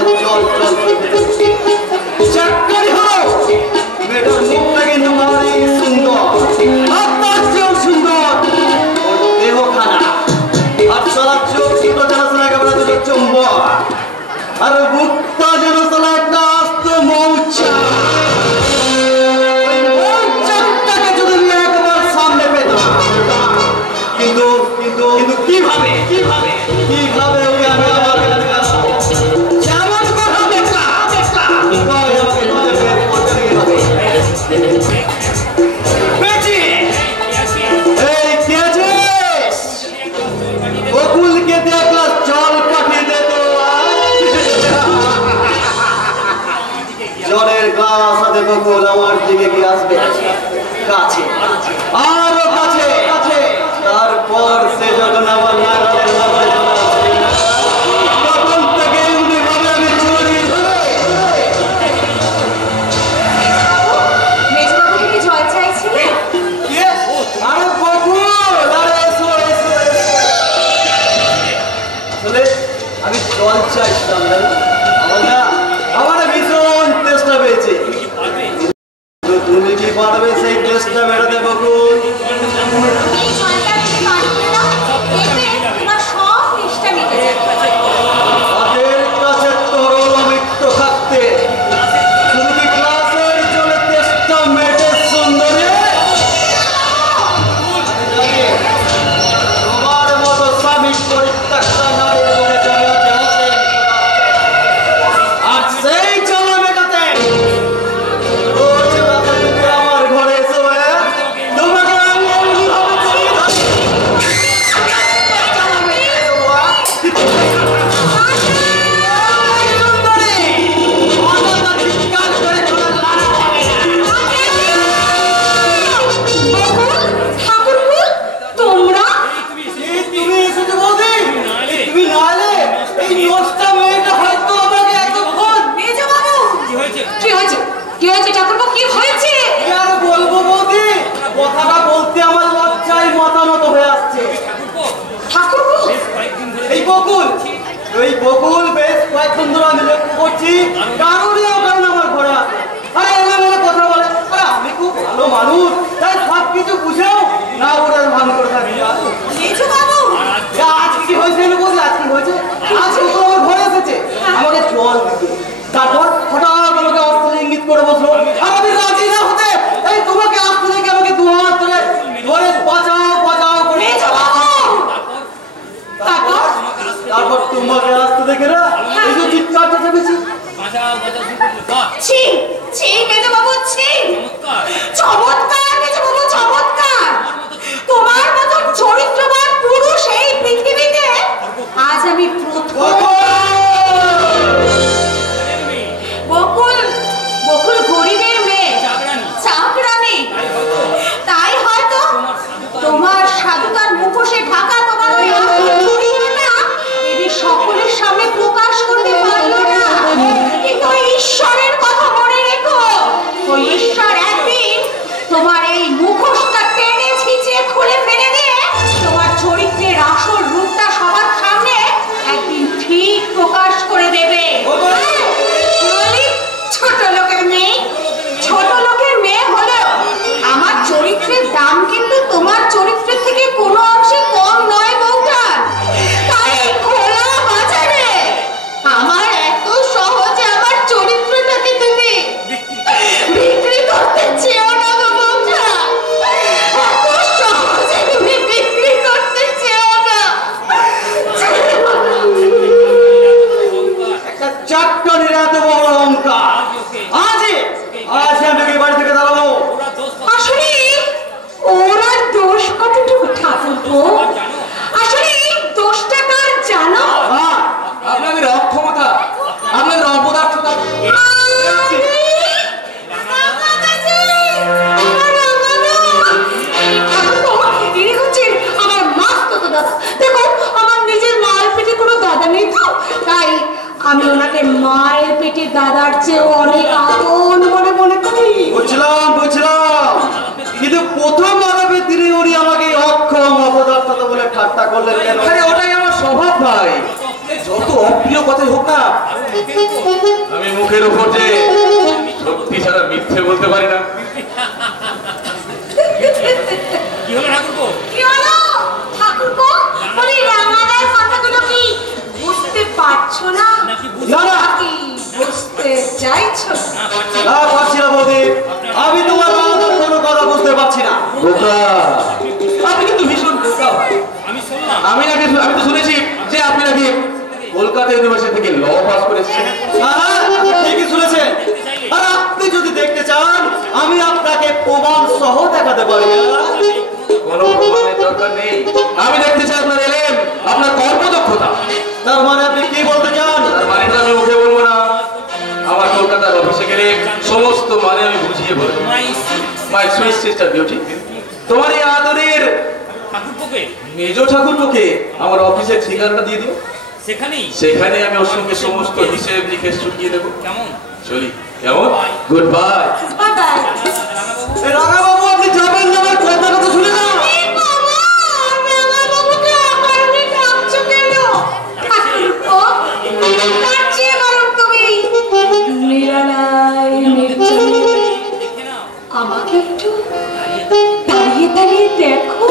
বলে চল চল চাকরি হলো মেয়েটার মুখটা কিন্তু ভারী সুন্দর আর তার চেয়েও সুন্দর ওর দেহখানা আর সারা চোখ দুটো যেন সারা একেবারে দুটো চুম্বক আর বুকটা যেন সারা একটা আস্ত মৌচা মৌচাকটাকে যদি নিয়ে একবার সামনে পেতাম কিন্তু কিন্তু কিন্তু কিভাবে কিভাবে কিভাবে ওকে আমি আমার যেমন কথা দেখা দেখা আমাকে খুঁজে বের করতে হবে বেটি এই কে আছিস বকুলকে দেখলা জল পাঠিয়ে দে তো জলের গ্লাস হাতে বকুল আমার দিকে কি আসবে কাছে আরো কাছে কাছে তারপর সে যখন আমার নাগালের মধ্যে চলে আসবে তখন থেকে এমনি ভাবে আমি জড়িয়ে ধরে মেজবাবু কি জল চাইছিলে? আরে বকুল আরে এসো এসো আসলে আমি জল চাইছিলাম আমার ভীষণ চেষ্টা পেয়েছে তুমি কি পারবে সেই চেষ্টা মেটাতে বকুল এই জলটা তুমি পান করে দাও, এতে তোমার সব তেষ্টা মিটে যাবে। তাদের কাছে তরল অমৃত থাকতে তুমি কি গ্লাসের জলে চেষ্টা মেটে সুন্দরী তোমার মতো স্বামী পরিত্যক্তা নারী আর সেই জল মেটাতে রোজ রাতে তুমি আমার ঘরে এসো তোমাকে আমি এমনিভাবে জড়িয়ে ধরি। এই বকুল বেশ কয়েকদিন ধরে আমি লক্ষ্য করছি কারণে কারণ আমার ঘোড়া আরে এলামেলা কথা বলে আরে আমি খুব ভালো মানুষ তাই সব কিছু বুঝেও না ওরা ভান করে থাকি আজ কি হয়েছে বলছি আজ কি হয়েছে আজ তো আমার ঘরে এসেছে আমাকে জল দিতে তারপর হঠাৎ আমাকে অস্ত্র ইঙ্গিত করে বসলো আর আমি রাজি না হতে এই তোমাকে আসতে দেখে আমাকে দু হাত ধরে ধরে বাঁচাও বাঁচাও করে তারপর তোমাকে আসতে দেখে না এই যে চিৎকারটা চেপেছি চমৎকার মেজবাবু চমৎকার, তোমার মতো চরিত্রবান পুরুষ এই পৃথিবীতে আজ আমি প্রথম। বকুল বকুল গরিবের মেয়ে চাকরানি, তাই হয়তো তোমার সাধুতার মুখোশে ঢাকা তোমার ওই না এদের সকলের সামনে প্রকাশ করতে পারলো না, কিন্তু ঈশ্বরের কথা মনে রেখো ওই ঈশ্বর একদিন তোমার এই মুখোশটা টেনে ছিঁচে খুলে ফেলে দিয়ে তোমার চরিত্রের আসল রূপটা সবার সামনে একদিন ঠিক প্রকাশ করে দেবে। ছোট লোকের মেয়ে, ছোট লোকের মেয়ে হলেও আমার চরিত্রের দাম কিন্তু তোমার চরিত্রের থেকে কোনো অংশে কম নয় বৌঠান, তাই খোলা বাজারে আমার এত সহজে আমার চরিত্রটাকে তুমি বিক্রি করতে চেও না গো বৌঠান, এত সহজে তুমি বিক্রি করতে চেও না। একটা চাকরির এত বড় অহংকার আজ আমি এই বাড়ি থেকে দাঁড়াবো। আসলে ওরা দোষ কতটুকু ঠাকুরপো, আসলে দোষটা কার জানো? আপনাদের অক্ষমতা, আপনাদের অপদার্থতা। আমার মাস্তুতো দাদা, দেখো আমার নিজের মায়ের পেটে কোনো দাদা নেই তো, তাই আমি ওনাকে মায়ের পেটে দাদার চেয়ে অনেক আপন মনে মনে করি। বুঝলাম বুঝলাম, কিন্তু প্রথম আলাপে তিনি উনি আমাকে অক্ষম অপদার্থতা বলে ঠাট্টা করলেন কেন? আরে ওটাই আমার স্বভাব ভাই, যত অপ্রিয় কথাই হোক না আমি মুখের উপর যে সত্যি ছাড়া মিথ্যে বলতে পারি না। কি হলো ঠাকুরপো? কি হলো ঠাকুরপো? বলি রাঙাদার কথাগুলো কি বুঝতে পারছো না? নাকি না না কি বুঝতে চাইছো? না পারছি না বৌদি, আমি তোমার কোনো কথা বুঝতে পারছি না। বোকা, আপনি কিন্তু ভীষণ বোকা ভাই। আমি শুনলাম আমি তো শুনেছি যে আপনি নাকি কলকাতা ইউনিভার্সিটি থেকে ল পাস করেছেন। ঠিকই শুনেছেন। আর আপনি যদি দেখতে চান আমি আপনাকে প্রমাণ সহ দেখাতে পারি। কোনো প্রমাণের দরকার নেই, আমি দেখতে চাই আপনার এলেম, আপনার কর্মদক্ষতা। তার মানে আপনি কি বলতে চান? তার মানে তো আমি মুখে বলবো না, আমার কলকাতার অফিসে গেলে সমস্ত মানে আমি বুঝিয়ে বলবো। মাই সুইট সিস্টার বিউটি, তোমার এই আদরের ঠাকুরপোকে মেজ ঠাকুরপোকে আমার অফিসের ঠিকানাটা দিয়ে দিও। সেখানে আমি ওর সঙ্গে সমস্ত হিসেব নিকেশ চুকিয়ে দেবো। কেমন? চলি, কেমন? Good bye. বাবাই রাঙাবাবু, আপনি যাবেন না, আমার কথাটা তো শুনে না। বাবা, রাঙাবাবুকে অকারণে ডাকছো কেন? ঠাকুরপো, তার চেয়ে বরং তুমি নিরালায় নির্জনে দেখে নাও। আমাকে একটু দাঁড়িয়ে দাঁড়িয়ে দেখো।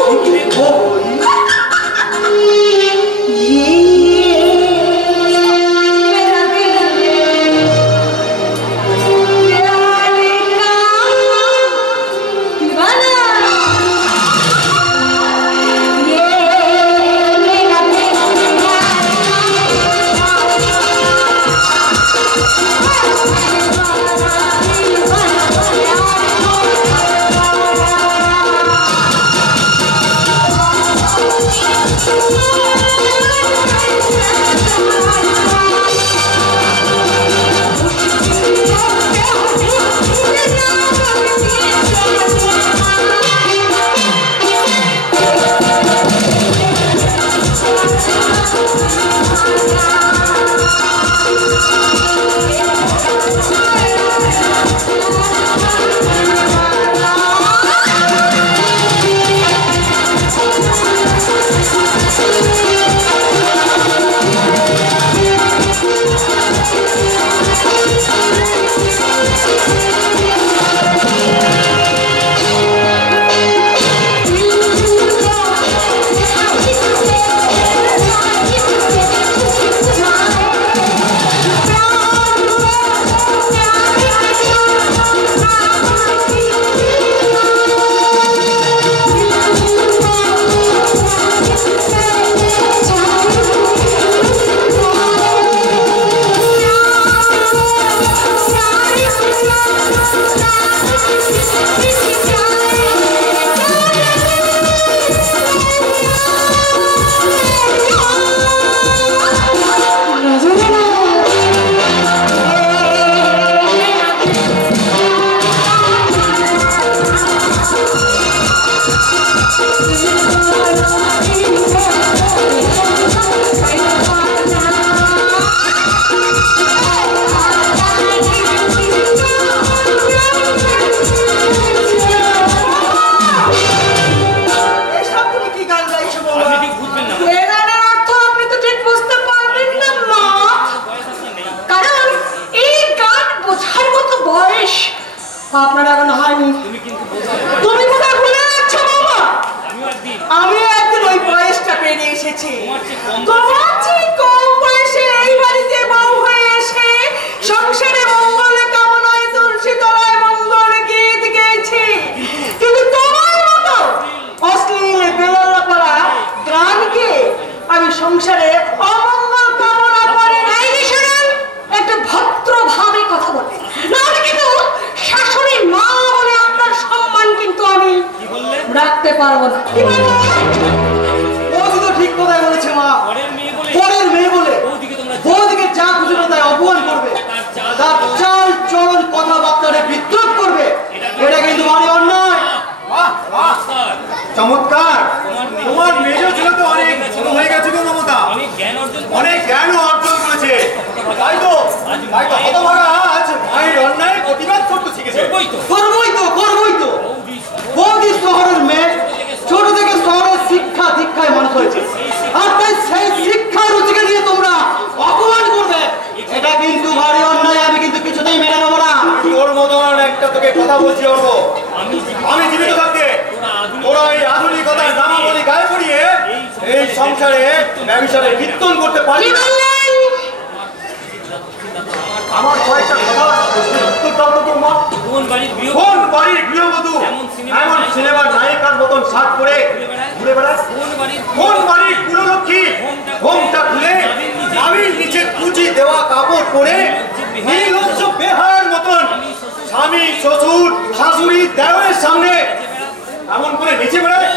আপনারা এখন হয়নি। তুমি কোথায় ভুলে যাচ্ছ বাবা? আমি একদিন ওই বয়সটা পেরিয়ে এসেছি। তোমার চেয়ে কম বয়সে এই বাড়িতে বউ হয়ে এসে সংসারে মঙ্গলে কামনায় তুলসী তলায় মঙ্গল গীত গেয়েছি, কিন্তু তোমার মতো অশ্লীল বেলা পড়া গানকে আমি সংসারে অমঙ্গল কামনা করি নাই। শুনুন, একটা ভদ্রভাবে কথা বলে, নাহলে কিন্তু শাশুড়ি মা বলে আপনার সম্মান কিন্তু আমি রাখতে পারবো না। ও তো ঠিক কথাই বলেছে মা। পরের মেয়ে বলে বৌদিকে যা খুশি না তাই অপমান করবে, তার চাল চলন কথাবার্তারে বিদ্রোহ করবে, এটা কিন্তু মানে অন্যায়। চমৎকার, তোমার মেজ ছেলে তো অনেক বড় হয়ে গেছে গো মমতা, অনেক জ্ঞান অর্জন করেছে। তাই তো হতভাগা আজ মায়ের অন্যায়ের প্রতিবাদ করতে শিখেছে। করবই তো বৌদি শহরের মেয়ে, ছোট থেকে শহরের তোকে কথা বলছি অর্ক, আমি জীবিত থাকতে তোরা এই আধুনিকতার নামাবলী গায়ে পড়িয়ে এই সংসারে ব্যবসারে কীর্তন করতে পারবি না। আমার কয়েকটা কথা উত্তর দাও তো তোমার। কোন বাড়ির গৃহবধূ এমন সিনেমার নায়িকার মতন শার্ট পরে ঘুরে বেড়ায়? কোন বাড়ির কুললক্ষ্মী ঘোমটা খুলে নাভির নিচে কুচি দেওয়া কাপড় পরে নির্লজ্জ বেহায়ার মতন স্বামী শ্বশুর শাশুড়ি দেওরের সামনে এমন করে নিচে বেড়ায়?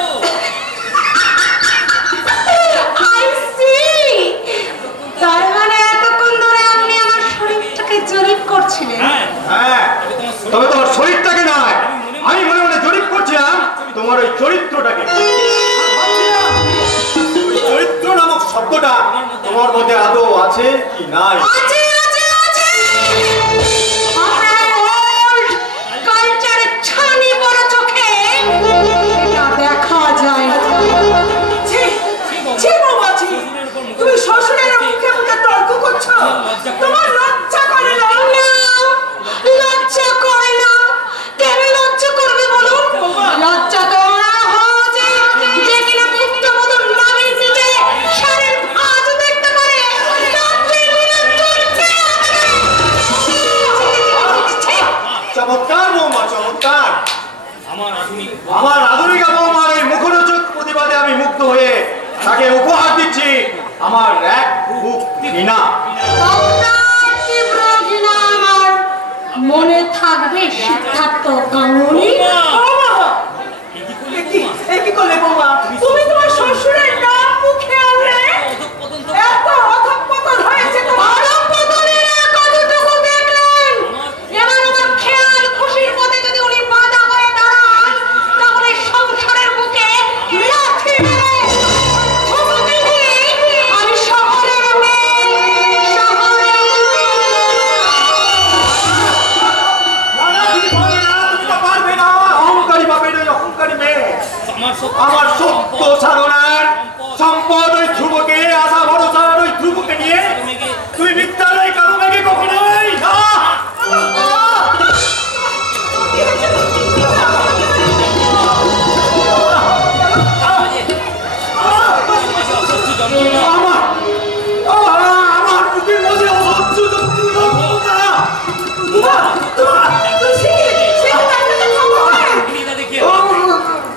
তার মানে এতক্ষণ ধরে আপনি আমার শরীরটাকে জরিপ করছিলেন? হ্যাঁ, তবে তোমার শরীরটাকে নয়, আমি মনে মনে জরিপ করছিলাম তোমার ওই চরিত্রটাকে। ওই চরিত্র নামক শব্দটা তোমার মধ্যে আদৌ আছে কি নাই? আছে। আপনার ওল্ড কালচারের ছানি বড় চোখে এটা দেখা যায় না। তুমি শ্বশুরের মুখে মুখে তর্ক করছো? তোমার লজ্জা করে না? লজ্জা করে না? কেন লজ্জা করবে বলুন? লজ্জা তোমরা হও যে কিনা পুত্রবধূর নামের নিচে শাড়ির ভাঁজ দেখতে পারে। চমৎকার বৌমা, চমৎকার। আমার আধুনিকা বৌমার এই মুখরোচক প্রতিবাদে আমি মুগ্ধ হয়ে তাকে উপহার দিচ্ছি আমার এক বুক ঘৃণা। আমার মনে থাকবে সিদ্ধার্থ গাঙ্গুলি। কি করলে বৌমা? তুমি তোমার শ্বশুরের নাম মুখে আনলে? এত অধঃপতন হয়েছে তোমার। অধঃপতনের কতটুকু দেখলেন? এবার আমার খেয়াল খুশির মধ্যে যদি উনি বাধা হয়ে দাঁড়ান তাহলে সংসারের বুকে লাথি মেরে ঠুমুকে দিয়ে আমি শহরের মেয়ে, শহরের পারবে না। অহংকারী বাপের ওই অহংকারী মেয়ে আমার সত্য সাধনার সম্পদ ওই ধ্রুবকে, আশা ভরসার ওই ধ্রুবকে নিয়ে তুই মিথ্যালয় কারো মেঘে কখনোই না। আমার বুকের মধ্যে অসহ্য যন্ত্রণা।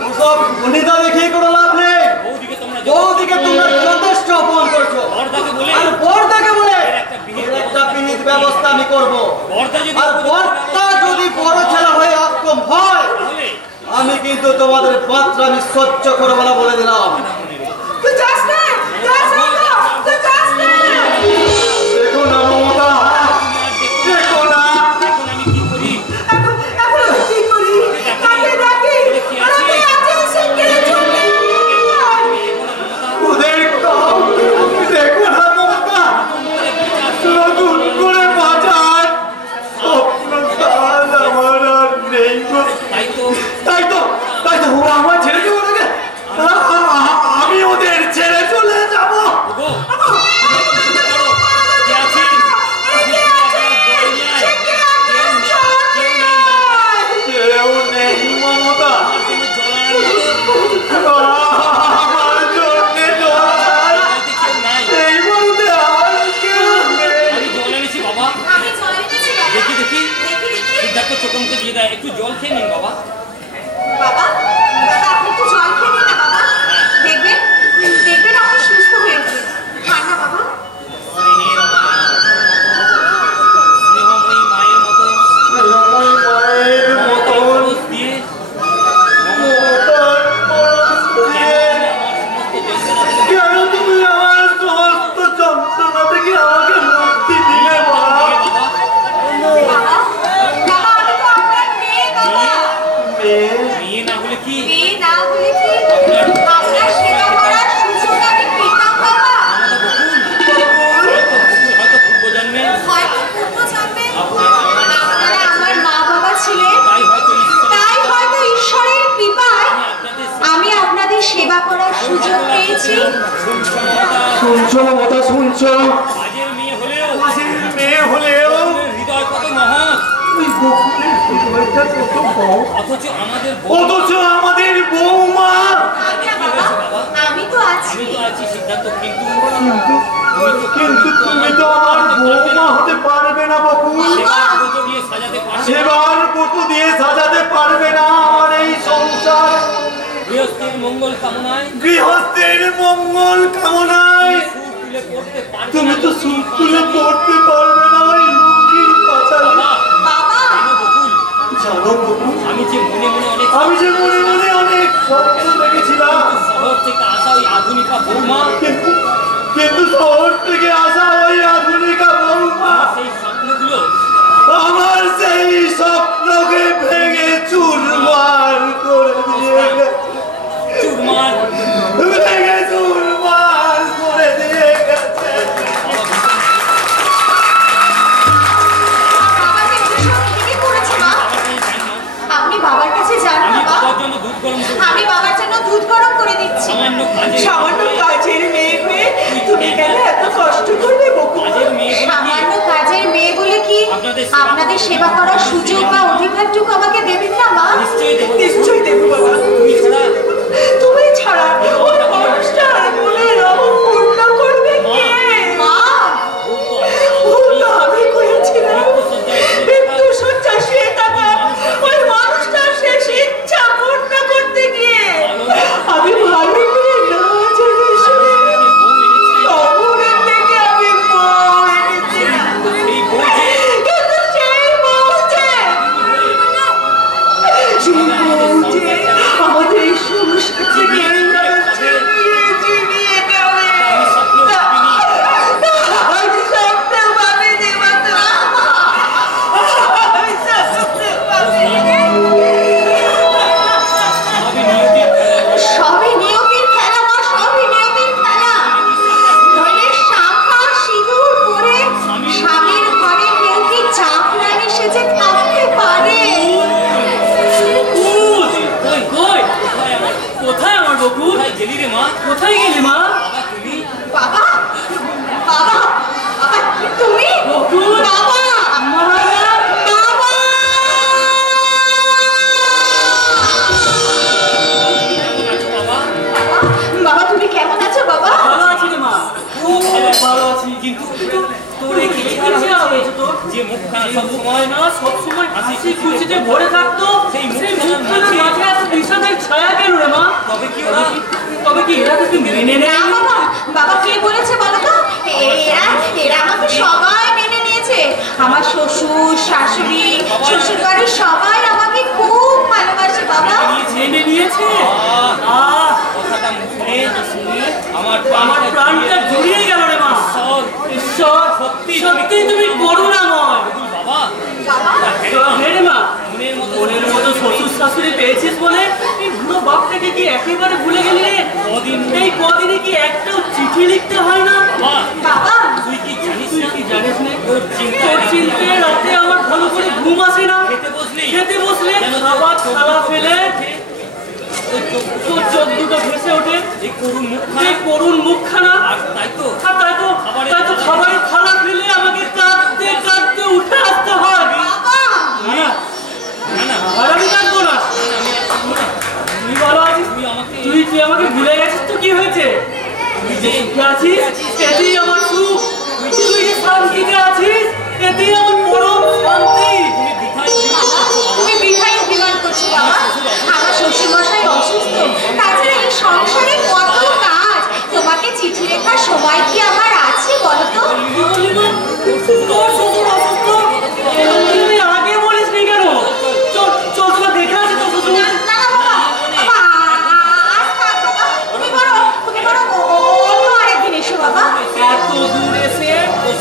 ওসব গুণিতা দেখিয়ে কোনো লাভ নেই। বৌদিকে তোমরা যথেষ্ট অপমান করছো। আর বর্দাকে বলে এর একটা বিহিত ব্যবস্থা আমি করবো। আর বর্দা যদি বড় ছেলে হয়ে অক্ষম হয় আমি কিন্তু তোমাদের মাত্রা আমি সহ্য করবো না বলে দিলাম। দেখো না মমতা, দেখো না ওদের কাউ, দেখো না মমতা, নতুন করে বাজার স্বপ্ন সাল আমার আর নেই গো। তাই তো ওরা আমার ছেড়ে দেবো নাকি? আমি ওদের ছেড়ে চলে যাবো। কেউ নেই মমতা, আমার জন্যে জল এই মুহূর্তে আর কেউ নেই। চোখে মুখে দিয়ে দেয়, একটু জল খেয়ে নিন বাবা। বাবা, আপনি একটু জল খেয়ে নিন না বাবা। দেখবেন আপনি সুস্থ হয়ে উঠবেন। খান না বাবা। স্নেহময়ী মায়ের মতো স্নেহময়ী মায়ের মতন দিয়ে মমতার পরশ দিয়ে কেন তুমি আমার সমস্ত যন্ত্রণা থেকে আমাকে মুক্তি দিলে মা? মেয়ে না হলে কি আপনার সেবা করার সুযোগ আমি পেতাম বাবা। হয়তো পূর্বজন্মে আপনারা আমার মা বাবা ছিলেন, তাই হয়তো ঈশ্বরের কৃপায় আমি আপনাদের সেবা করার সুযোগ পেয়েছি। শুনছো মমতা, শুনছো? কাজের মেয়ে হলেও মেয়ে হলেও হৃদয় কত মহৎ। ওই বকুলের ছোটটা কত বড়, অথচ আমাদের অথচ আমাদের বৌমা। আমি তো আছি। সিদ্ধান্ত, কিন্তু কিন্তু তুমি তো আমার বৌমা হতে পারবে না বকুল। সেবার কত দিয়ে সাজাতে পারবে না আমার এই সংসার। গৃহস্থের মঙ্গল কামনায়, গৃহস্থের মঙ্গল কামনায় তুমি তো সুখ তুলে পড়তে পারবে না ওই লক্ষ্মীর পাঁচালে। বাবা, জানো বকুল, আমি যে মনে মনে অনেক স্বপ্ন দেখেছিলাম, শহর থেকে আসা ওই আধুনিকা বৌমা, কিন্তু শহর থেকে আসা ওই আধুনিকা বৌমা সেই স্বপ্নগুলো আমার সেই স্বপ্নকে ভেঙে চুরমার করে দিয়ে গেছে। চুরমার ভেঙে চুরমার করে দিয়ে গেছে। বাবা কিন্তু সব ঠিকই করেছে মা। আপনি বাবার কাছে যান আমি বাবা। বাবার জন্য দুধ গরম করব। আমি বাবার জন্য দুধ গরম করে দিচ্ছি। সামান্য কাজের মেয়ে হয়ে তুমি কেন এত কষ্ট করবে বকুল? কাজের মেয়ে বলে কি? সামান্য কাজের মেয়ে বলে কি আপনাদের সেবা করার সুযোগ বা অধিকারটুকু আমাকে দেবেন না মা? নিশ্চয়ই দেব বাবা। তুমি ছাড়া ওই মানুষটার মনের অভাব পূর্ণ করবে কে? মা, ভুল তো আমি করেছিলাম। মৃত্যু শয্যা শুয়ে থাকা ওই মানুষটার শেষ ইচ্ছা পূর্ণ করতে গিয়ে আমি ভালো করে না জেনে শুনে শহরের থেকে আমি বউ এনেছিলাম। কিন্তু সেই বউ যে আমাদের এই সংসার থেকে চিনিয়ে দেবে। আমি স্বপ্নে ভাবিনি মাত্র। আমি স্বপ্নে ভাবিনি। সবই নিয়তির খেলা মা, সবই নিয়তির খেলা। নইলে শাঁখা সিঁদুর পরে স্বামীর ঘরে কেউ কি চাকরানী সেজে থাকতে পারে? কোথায় আমার বকুল? গেলি রে মা? কোথায় গেলি মা? বাবা, বাবা, বাবা, তুমি? বাবা, বাবা। বাবা, তুমি কেমন আছো বাবা? ভালো আছি রে মা, খুব ভালো আছি। কিন্তু তোর এই কি হবে? যে মুখখানা সব সময় হাসি খুশিতে ভরে থাকতো, সেই মুখখানার মাঝে এত বিষাদের ছায়া কেন রে মা? তবে কি এরা তোকে মেনে নেয়? না বাবা, বাবা কে বলেছে বলো তো? এরা আমাকে সবাই মেনে নিয়েছে। আমার শ্বশুর, শাশুড়ি, শ্বশুর বাড়ির সবাই আমাকে খুব ভালোবাসে বাবা। মেনে নিয়েছে? কথাটা মুখে শুনে আমার প্রাণটা জুড়িয়ে গেল রে মা। ঈশ্বর, সত্যি তুমি করুণাময় বাবা। রে মা, মনের মতো শ্বশুর শাশুড়ি পেয়েছিস বলে এই বুড়ো বাপটাকে কি একেবারে ভুলে গেলি রে? এই কদিনে কি একটাও চিঠি লিখতে হয় না? বাবা, তুই কি জানিস না? তোর চিন্তায় রাতে আমার ভালো করে ঘুম আসে না। খেতে বসলে খাবার থালা ফেলে তোর চোখ দুটো ভেসে ওঠে এই করুণ মুখখানা। তাই তো খাবারের থালা ফেলে আমাকে কাঁদতে কাঁদতে উঠে আসতে হয়। আর আমি কাঁদবো না। তুই ভালো আছিস? তুই আমাকে ভুলে গেছিস তো কি হয়েছে? তুই যে সুখে আছিস এতেই আমার সুখ। তুই যে শান্তিতে আছিস এতেই আমার পরম শান্তি। তুমি বৃথাই অভিমান করছো বাবা। আমার শ্বশুরমশাই অসুস্থ, তাছাড়া এই সংসারে কত কাজ। তোমাকে চিঠি লেখার সময় কি আমার আছে বলো তো? তোর শ্বশুর অসুস্থ? তুই আগে বলিসনি কেন? চল তোরা দেখে আসি তোর শ্বশুর। না না বাবা, বাবা, আজ থাক বাবা। তুমি বরং অন্য আরেকদিন এসো বাবা। এত দূর এসে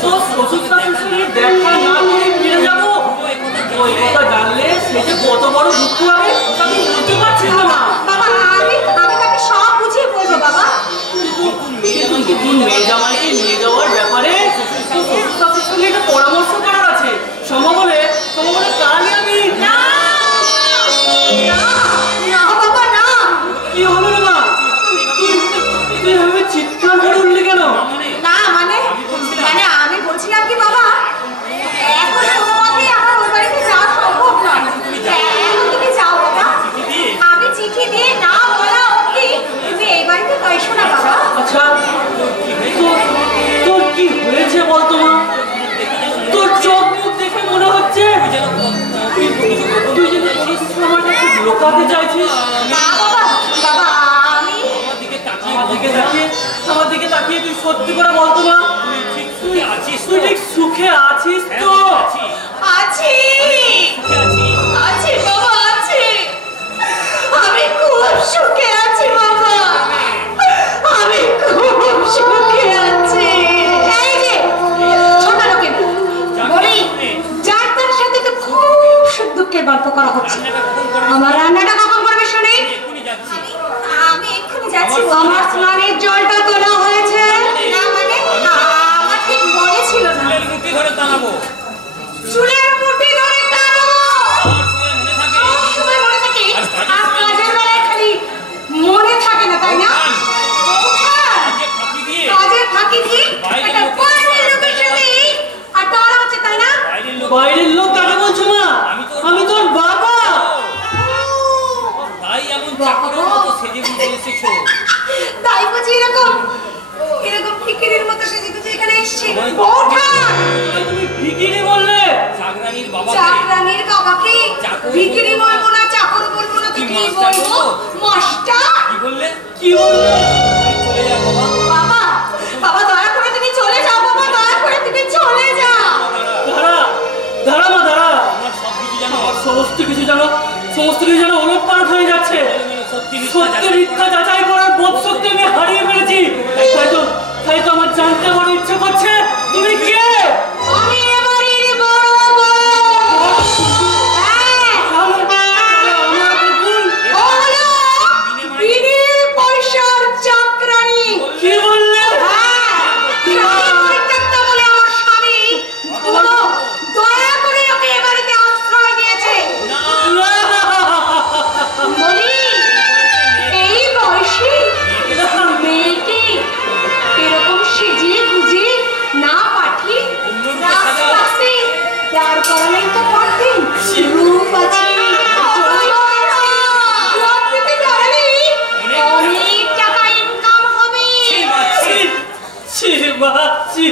তোর শ্বশুর শাশুড়ির সঙ্গে দেখা না করে ফিরে যাবো, ওই কথা জানলে সে যে কত বড় দুঃখ হবে আমি বুঝতে পারছি না। বাবা, আমি তাকে সব বুঝিয়ে বলবো বাবা। কিন্তু মেয়ে জামাইকে নিয়ে যাওয়ার ব্যাপারে শ্বশুর শাশুড়ির সঙ্গে একটা পরামর্শ করার আছে। সম্ভব হলে কালই আমি। না না বাবা, না। কি হলো রে মা? তুই এভাবে চিৎকার করে উঠলি কেন? না মানে আমি বলছিলাম কি বাবা, এখন কোনো মতেই আমার ওই বাড়িতে যাওয়া কাকে চাইছিস? বাবা আমি আমার দিকে তাকিয়ে তুই সত্যি করে বলতো না, তুই ঠিক সুখে আছিস তো? আছি বাবা আছি, আমি খুব সুখে আছি বাবা, আমি খুব সুখে আছি। এই যে ছোট লোকের বলি, যার তার সাথে তো খুব সুখ দুঃখের গল্প করা হচ্ছে। আমার রান্নাটা কখন করবে শুনি? আমি এক্ষুনি যাচ্ছি। আমার স্নানের জলটা তোলা হয়েছে না? মানে আমার ঠিক মনে ছিল না। চুলের মুঠি ধরে টানাবো, সবসময় মনে থাকে। আর কাজের বেলায় খালি মনে থাকে না, তাই না? কাজের ফাঁকি দিয়ে একটা বাইরের লোকের সাথে আর তারা হচ্ছে, তাই না? বাইরের লোক কাকে বলছো মা? আমি তোর বাবা। তাই বুঝি এরকম ফিকিরের মতো সেজে গুজে এখানে এসেছি। তুমি ভিকিরি বললে? চাকরানির বাবাকে ভিকিরি বলবো না, চাকর বলবো না, তো কি বলবো? মাস্টার। কি বললে? বাবা বাবা দয়া করে তুমি চলে যাও, বাবা দয়া করে তুমি চলে যাও। দাঁড়া মা দাঁড়া, সমস্ত কিছু যেন ওলটপালট হয়ে যাচ্ছে। সত্য মিথ্যা যাচাই করার বোধ শক্তি আমি হারিয়ে ফেলেছি। তাই তো আমার জানতে বড় ইচ্ছে করছে তুমি কে? আমি এবারের বড় বউ। হলো বিনে পয়সার চাকরানি। কি বললে? বলে আমার স্বামী দয়া করে ওকে এ বাড়িতে আশ্রয় দিয়েছে। বলি এই বয়সে মেয়েকে এরকম সেজিয়ে গুজিয়ে না পাঠিয়ে রাস্তাতে দাঁড় করালেই তো পারতেন। রূপ আছে, অনেক টাকা ইনকাম হবে।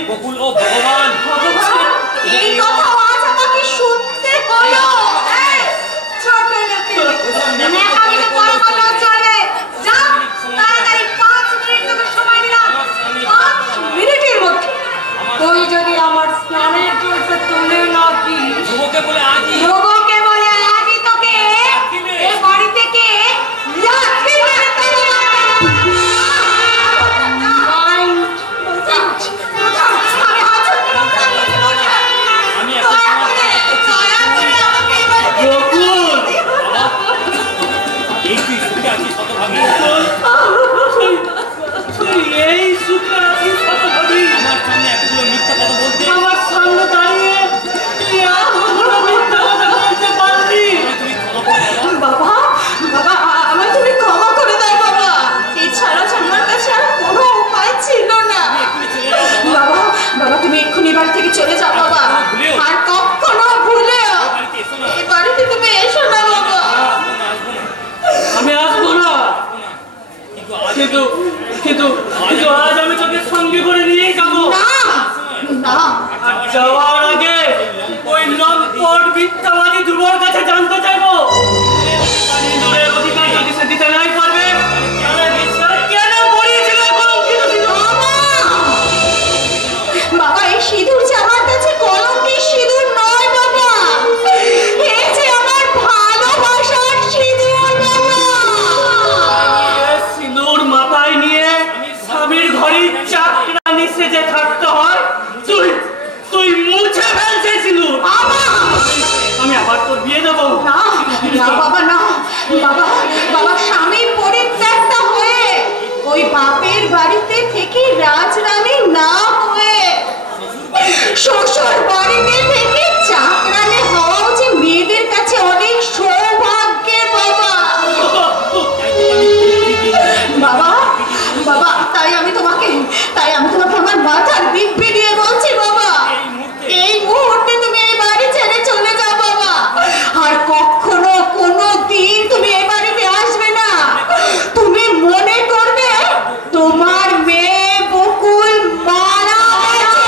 বকুল ও ভগবান, এই কথা আজ আমাকে শুনতে হলো। ছোট লোকের মেকানিকে বড় কথা চলে। যা তাড়াতাড়ি 5 মিনিট তোকে সময় দিলাম। 5 মিনিটের মধ্যে তুই যদি আমার স্নানের জলটা তুলে না দিস, যুবকে বলে আজই তোকে এ বাড়ি থেকে লাঠি মেরে তাড়িয়ে এই সুখে আছিস শতভাগী। আমার সামনে দাঁড়িয়ে তুই এতগুলো মিথ্যা কথা বলতে পারলি? বাবা বাবা আমায় তুমি ক্ষমা করে দাও বাবা, এছাড়া আমার কাছে আর কোনো উপায় ছিল না। বাবা বাবা তুমি এক্ষুনি বাড়ি থেকে চলে যাও বাবা, আর কখনো ভুলেও এই বাড়িতে তুমি এসো না বাবা। আমি আসবো না, কিন্তু আজ আমি তোকে সঙ্গে করে নিয়েই যাবো। না আর যাওয়ার আগে ওই লম্পট মিথ্যাবাদী ধ্রুবর কাছে জানতে চাইবো সিঁদুরের অধিকার যদি সে দিতে নাই পারবে তাহলে কেন পড়িয়েছিল কলঙ্কিত সিঁদুর? বাবা এই সিঁদুর যে আমার কাছে কলঙ্কের সিঁদুর নয় বাবা, এই যে আমার ভালোবাসার সিঁদুর বাবা। সিঁদুর মাথায় নিয়ে স্বামীর ঘরে চাকরানি সেজে থাকতে হয়, তুই মুছে ফেলছে সিঁদুর। আমি আবার তোর বিয়ে দেবো। না না বাবা না, বাবা বাবা স্বামী পরিত্যক্তা হয়ে ওই বাপের বাড়িতে থেকে রাজরানী না হয়ে শ্বশুর বাড়িতে থেকে চাকরানি হওয়াও যে মেয়েদের কাছে অনেক সৌভাগ্যের বাবা। বাবা বাবা তাই আমি তোমাকে আমার মাথার দিব্যি দিয়ে বলছি বাবা, এই মুহূর্তে তুমি এই বাড়ি ছেড়ে চলে যাও বাবা, আর কখনো কোনো দিন তুমি এই বাড়িতে আসবে না। তুমি মনে করবে তোমার মেয়ে বকুল মারা গেছে।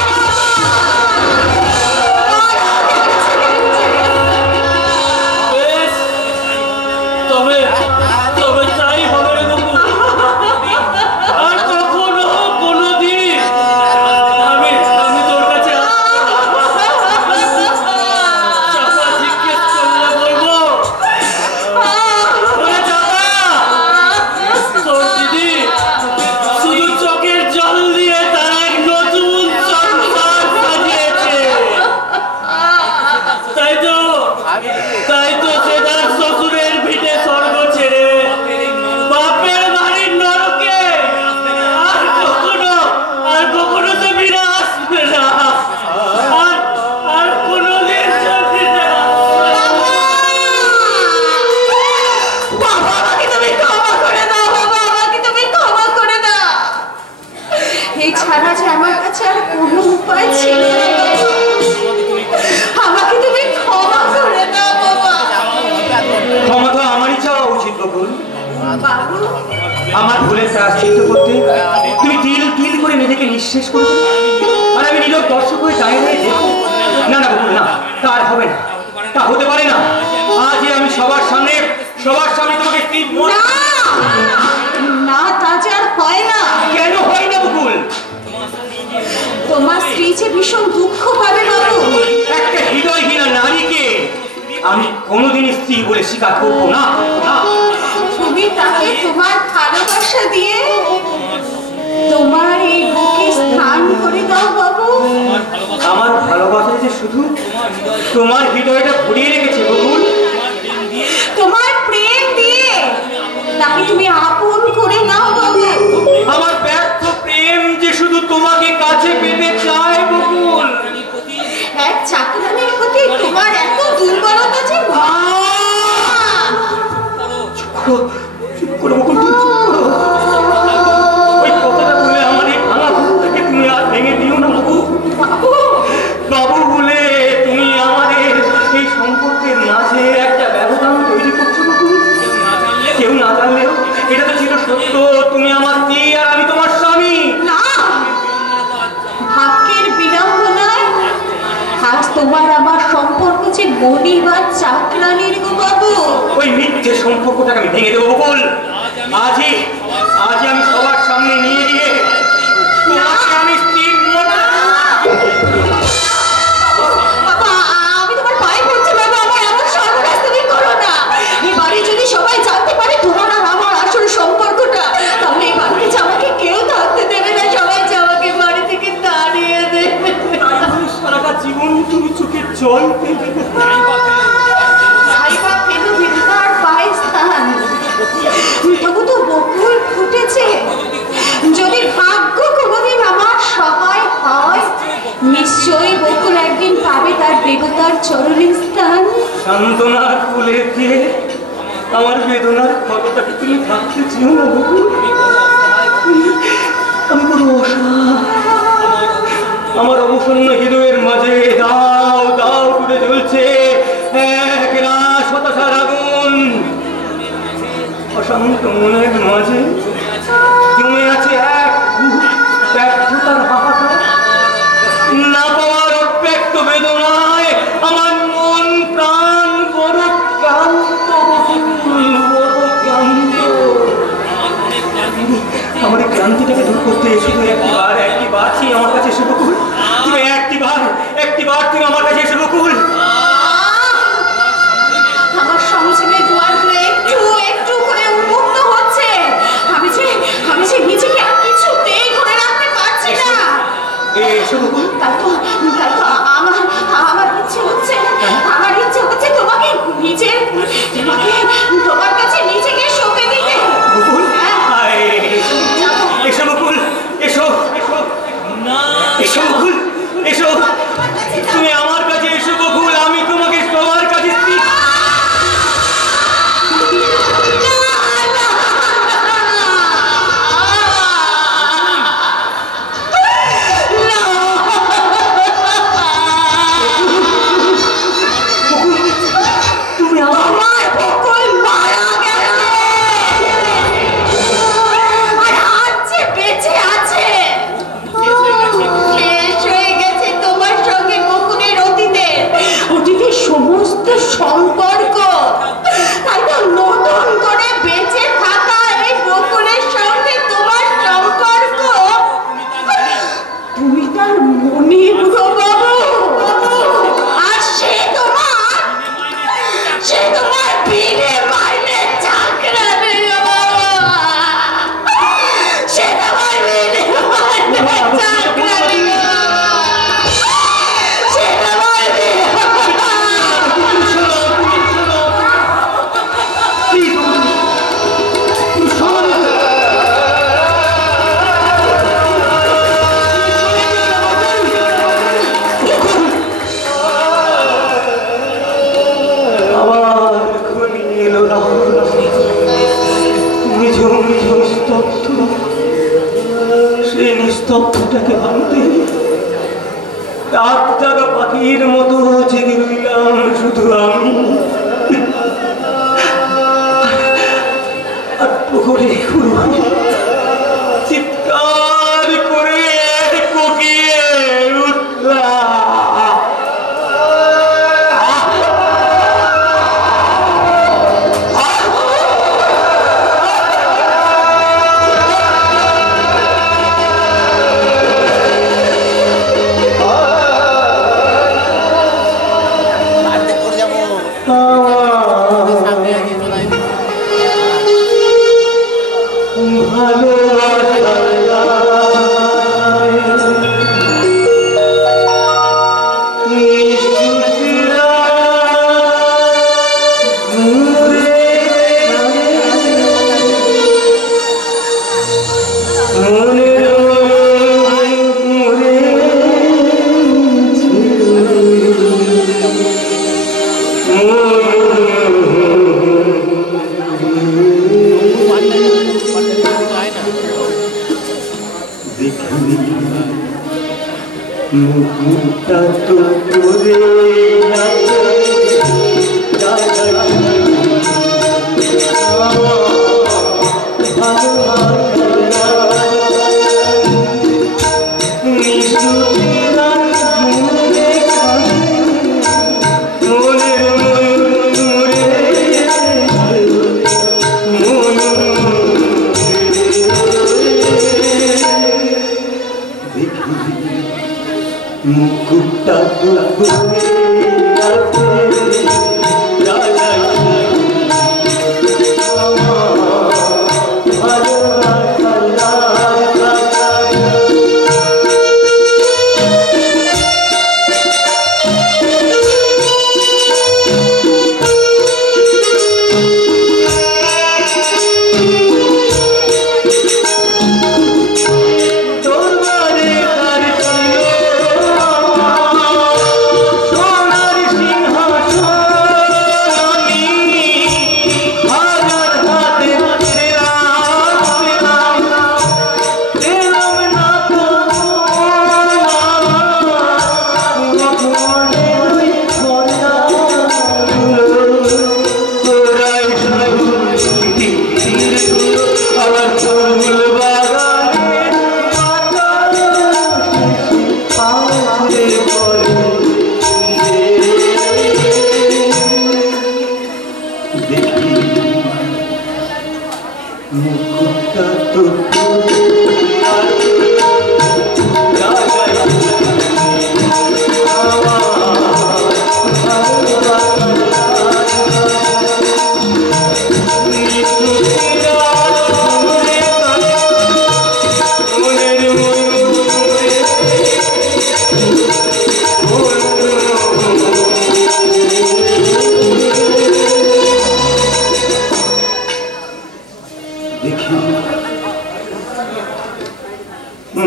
শেষ করে দেবে আর আমি নীরব দর্শক হয়ে দাঁড়িয়ে দেখবো? না না বকুল, না, তার হবে না, তা হতে পারে না। আজই আমি সবার সামনে তোমাকে না, তা যে আর হয় না। কেন হয় না বকুল? তোমার স্ত্রী যে ভীষণ দুঃখ পাবে বাবু। একটা হৃদয়হীনা নারীকে আমি কোনোদিন স্ত্রী বলে স্বীকার করবো না। তুমি তাকে তোমার ভালোবাসা দিয়ে তোমার এই বুকে স্থান করে দাও বাবু। আমার ভালোবাসা যে শুধু তোমার হৃদয়টা ভরিয়ে রেখেছে বকুল। তোমার প্রেম দিয়ে তাকে তুমি আপন করে নাও বাবু। আমার ব্যর্থ প্রেম যে শুধু তোমাকে কাছে পেতে চায় বকুল। এক চাকরানির প্রতি তোমার এত দুর্বলতা যে চুপ করো বকুল, চুপ করো। ওই কথাটা বলে আমার এই ভাঙা ঘরটাকে তুমি আর ভেঙে দিও না বাবু। বাবু বলে তুমি আমাদের এই সম্পর্কের মাঝে একটা ব্যবধান তৈরি করছো বাবু। কেউ না জানলেও এটা তো ছিল সত্য, তুমি আমার স্ত্রী আর আমি তোমার স্বামী। না, ভাগ্যের বিড়ম্বনায় আজ তোমার আমার সম্পর্ক যে গরিব আর চাকরানির গো বাবু। ওই মিথ্যে সম্পর্কটাকে আমি ভেঙে দেবো বকুল। আজই আমি সবার সামনে নিয়ে গিয়ে তোমাকে আমি স্ত্রী বাবা, আমি তোমার পায়ে পড়ছি বাবা, আমার এমন সর্বনাশ তুমি করো না। এই বাড়ি যদি সবাই জানতে পারে তোমার আর আমার আসল সম্পর্কটা, তাহলে এই বাড়িতে যে আমাকে কেউ থাকতে দেবে না, সবাই যে আমাকে বাড়ি থেকে তাড়িয়ে দেবে। সারাটা জীবন তুমি চোখের জল পেয়ে সাইবা পেল বিধাতার পায়ে স্থান। তবু তো বকুল ফুটেছে। যদি ভাগ্য কোনোদিন আমার সহায় হয়, নিশ্চয়ই বকুল একদিন পাবে তার দেবতার চরণের স্থান। সান্ত্বনার ফুলে দিয়ে আমার বেদনার ক্ষতটাকে তুমি থাকতে চেও না বকুল। আমি বড় অসহায়। আমার অবসন্ন হৃদয়ের মাঝে দাও দাও করে জ্বলছে এক রাস হতাশার আগুন। অশান্ত মনের মাঝে জমে আছে এক ব্যর্থতার হাহাকার। না পাওয়ার অব্যক্ত বেদনায় আমার মন প্রাণ বড় ক্লান্ত বকুল, বড় ক্লান্ত। আমার এই ক্লান্তিটাকে দূর করতে শুধু একটিবার তুমি আমার কাছে এসে বকুল। তুমি একটিবার তুমি আমার কাছে এসে বকুল। আমার সংসারের দুয়ারগুলো একটু একটু করে উন্মুক্ত হচ্ছে। আমি যে নিজেকে আর কিছুতেই ধরে রাখতে পারছি না। এসে বকুল। তাই তো আমার ইচ্ছে হচ্ছে তোমার কাছে নিজেকে সঁপে দিতে। বকুল, এসো বকুল, এসো এসো বকুল, এসো। তুমি আমার কাছে এসো বকুল, আমি তোমাকে সবার কাছে সম্পর্ক, তাই তো নতুন করে বেঁচে থাকা এই বকুলের সঙ্গে তোমার সম্পর্ক। তুমি তার মনিব গো বাবু, আর সে তোমার বিনে মাইনে চাকরানি গো বাবা। সে তোমার বিনে মাইনে চাকরানি গো। সে তোমার নিস্তব্ধটাকে ভাঙতে রাত জাগা পাখির মতো জেগে রইলাম শুধু আমি। আর প্রহরে চিৎকার করে মুকুটটা তো পরে মুকুটটা তো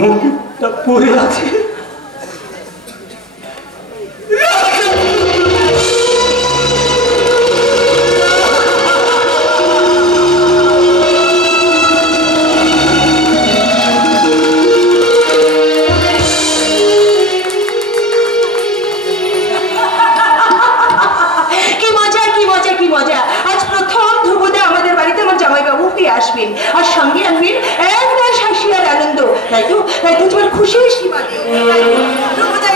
মুকুটটা পরে আছে। আসবেন আর সঙ্গে আনবেন এক রাশ হাসি আর আনন্দ। তাই তো তোমার খুশি সীমা নেই।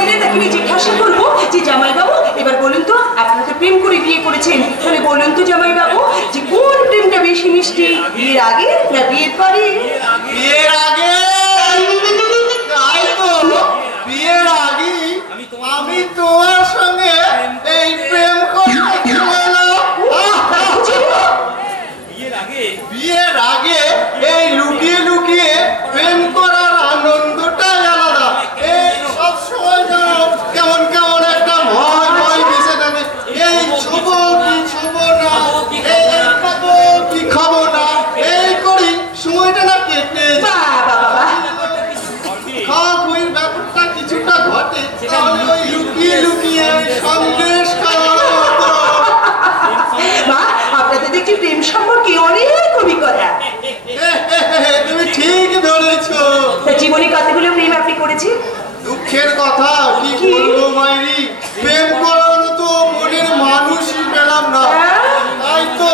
এলে তাকে জিজ্ঞাসা করবো যে জামাইবাবু এবার বলুন তো, আপনারা তো প্রেম করে বিয়ে করেছেন, তাহলে বলুন তো জামাইবাবু যে কোন প্রেমটা বেশি মিষ্টি, বিয়ের আগে না বিয়ের পরে? বিয়ের আগে। তাই তো বিয়ের আগে আমি তোমার সঙ্গে এই প্রেম করতে বিয়ের আগে এই লুকিয়ে লুকিয়ে প্রেম করার আনন্দটাই আলাদা। এই সব সময় কেমন কেমন একটা ভয় ভয় মিশে থাকে। এই ছুবো কি ছুবো না, এই খাবো কি খাবো না, এই করি সময়টা না কেটে খাওয়া খুঁড়ির ব্যাপারটা কিছুটা ঘটে। তাহলে ওই লুকিয়ে লুকিয়ে সন্দেশ খাওয়া হতো। আপনাদের দেখছি প্রেম সম্পর্কে অনেক অভিজ্ঞতা। তুমি ঠিক ধরেছো। জীবনে কতগুলো প্রেম আপনি করেছেন? দুঃখের কথা কি বলবো মাইরি, প্রেম করার তো মনের মানুষই পেলাম না। তাই তো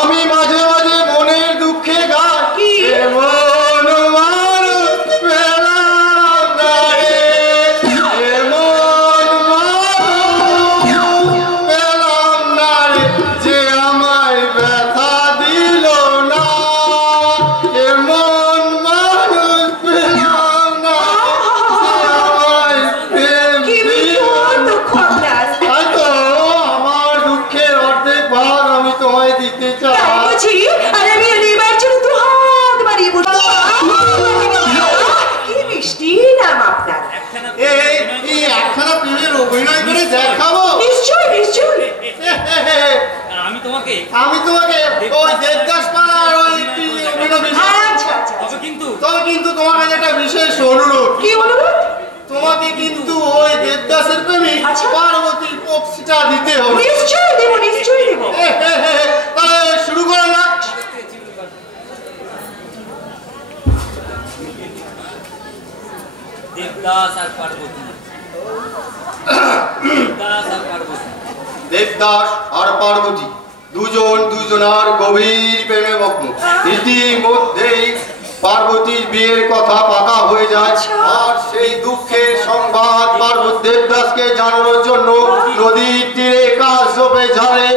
আমি মাঝে মাঝে মনের দুঃখে গাই, এমন মানুষ পেলাম না রে, এমন মানুষ পেলাম না রে, যে আমায় ব্যথা দিল না, এমন মানুষ পেলাম না যে আমায় প্রেম দিল না। তাই তো আমার দুঃখের অর্ধেক ভাগ আমি তোমায় দিতে চাই। আর আমি এবার জন্য দু হাত বাড়িয়ে বলবো কি মিষ্টি নাম আপনার। এই একখানা প্রেমের অভিনয় করে দেখাবো। নিশ্চয় নিশ্চয়। আমি তোমাকে ওই দেবদাস পাড়ার ওই একটি অভিনয়। আচ্ছা আচ্ছা। তবে কিন্তু তোমার কাছে একটা বিশেষ অনুরোধ। কি অনুরোধ? তোমাকে কিন্তু ওই দেবদাসের প্রেমিক পার্বতীর পক্ষিটা দিতে হবে। নিশ্চয় দেব নিশ্চয় দেব। তাহলে শুরু করা যাক। দেবদাস আর পার্বতী দেবদাস আর পার্বতী দুজন দুজনার গভীর প্রেমে মগ্ন। ইতিমধ্যেই পার্বতীর বিয়ের কথা পাকা হয়ে যায়, আর সেই দুঃখের সংবাদ পার্বতী দেবদাসকে জানানোর জন্য নদীর তীরে কাশ্যপে ঝাড়ে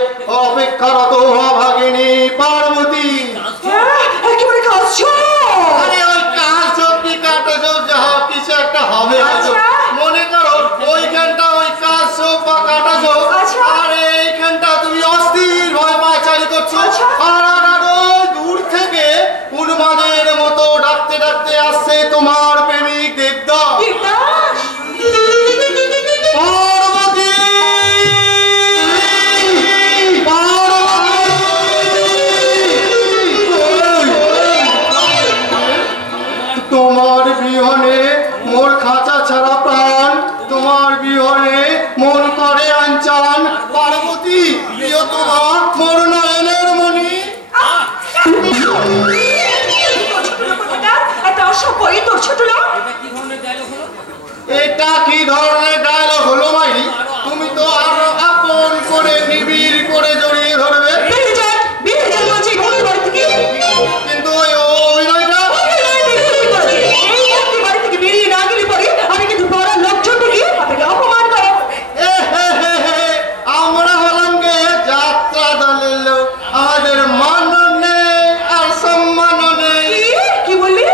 অপেক্ষারত অভাগিনী পার্বতী। একেবারে কাশ্যপ? আরে ওই কাশ্যপ কি কাশ্যপ যাহা কিছু একটা হবে হয়তো। মনে করো ওইখানটা ওই কাশ্যপ বা কাশ্যপ, আর এইখানটা তুমি অস্থির ভয় পাচারি করছো। আর ওই দূর থেকে উন্মাদের মতো ডাকতে ডাকতে আসছে তোমার প্রেমিক দেবদাস। পার্বতী, তোমার বিহনে মোর খাঁচা ছাড়া প্রাণ, তোমার বিহনে মন করে আঞ্চান। পার্বতী প্রিয় তোমার মোর নয়নের মণি। এটা কি ধরনের ডায়লগ হলো মাইরি? তুমি তো আরো আপন করে নিবিড় করে জড়িয়ে ধরবে, কিন্তু ওই অভিনয়টা আমরা হলাম গে যাত্রা দলের লোক, আমাদের মান নেই আর সম্মান নেই। কি বললি?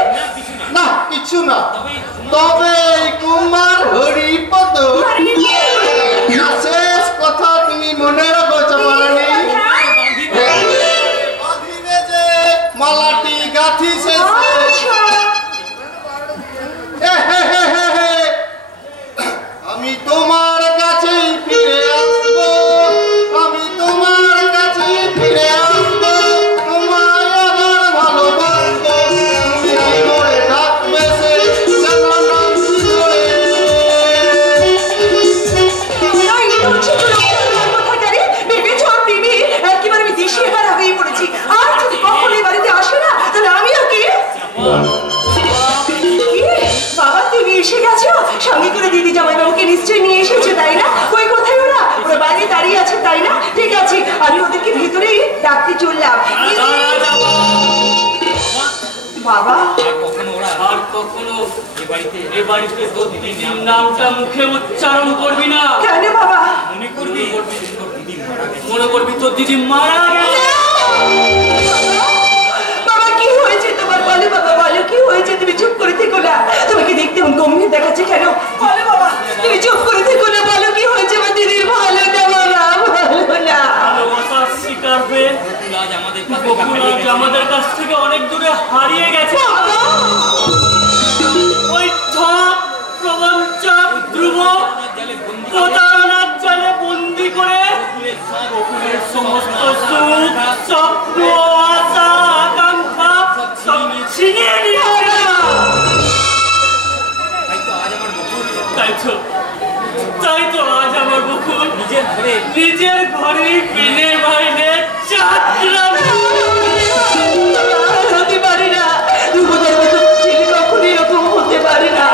না কিছু না, তবে কুমার হরিপদ শেষ কথা তুমি মনে রাখো চাপারানি। বাঁধিবে যে মালাটি গাঁথি শেষে। আমি তোমার কাছেই ফিরে আসবো, আমি তোমার কাছেই ফিরে আসবো, তোমায় আবার ভালোবাসবো। তুমি কি করে ডাকবে সে জানা নাম কি করে? একেবারে আমি দিশে হারা হয়ে পড়েছি। আর যদি কখনো এই বাড়িতে আসে না তাহলে আমিও কি? বাবা তুমি এসে গেছো? সঙ্গে করে দিদি জামাইবাবুকে নিশ্চয়ই নিয়ে এসেছো তাই না? ওই কোথায় ওরা? ওরা বাইরে দাঁড়িয়ে আছে তাই না? ঠিক আছে আমি ওদেরকে ভেতরেই ডাকতে চললাম। বাবা আর কখনো এ বাড়িতে তোর দিদির নামটা মুখে উচ্চারণ করবি না। কেন বাবা? মনে করবি তোর দিদি মারা গেছে। বাবা কি হয়েছে তোমার? বলো বাবা বলো কি হয়েছে? তুমি চুপ করে থেকো না, তোমাকে দেখতে এমন গম্ভীর দেখাচ্ছে কেন? বলো বাবা, তুমি চুপ করে থেকো না, বলো কি হয়েছে? আমার দিদির ভালো না বাবা, ভালো না। ভালোবাসার শিকার হয়ে আজ আমাদের কাছ থেকে অনেক দূরে হারিয়ে গেছে। ওই ঠক প্রবঞ্চক ধ্রুব প্রতারণার জালে বন্দি করে বকুলের সমস্ত সুখ স্বপ্ন আশা আকাঙ্ক্ষা সব ছিনিয়ে নিয়েছে। তাই তো আজ আমার বকুল নিজের ঘরে বিনে বাইরে হতে পারে না। ধ্রুবদের মতো ছেলে কখনো এরকম হতে পারে না।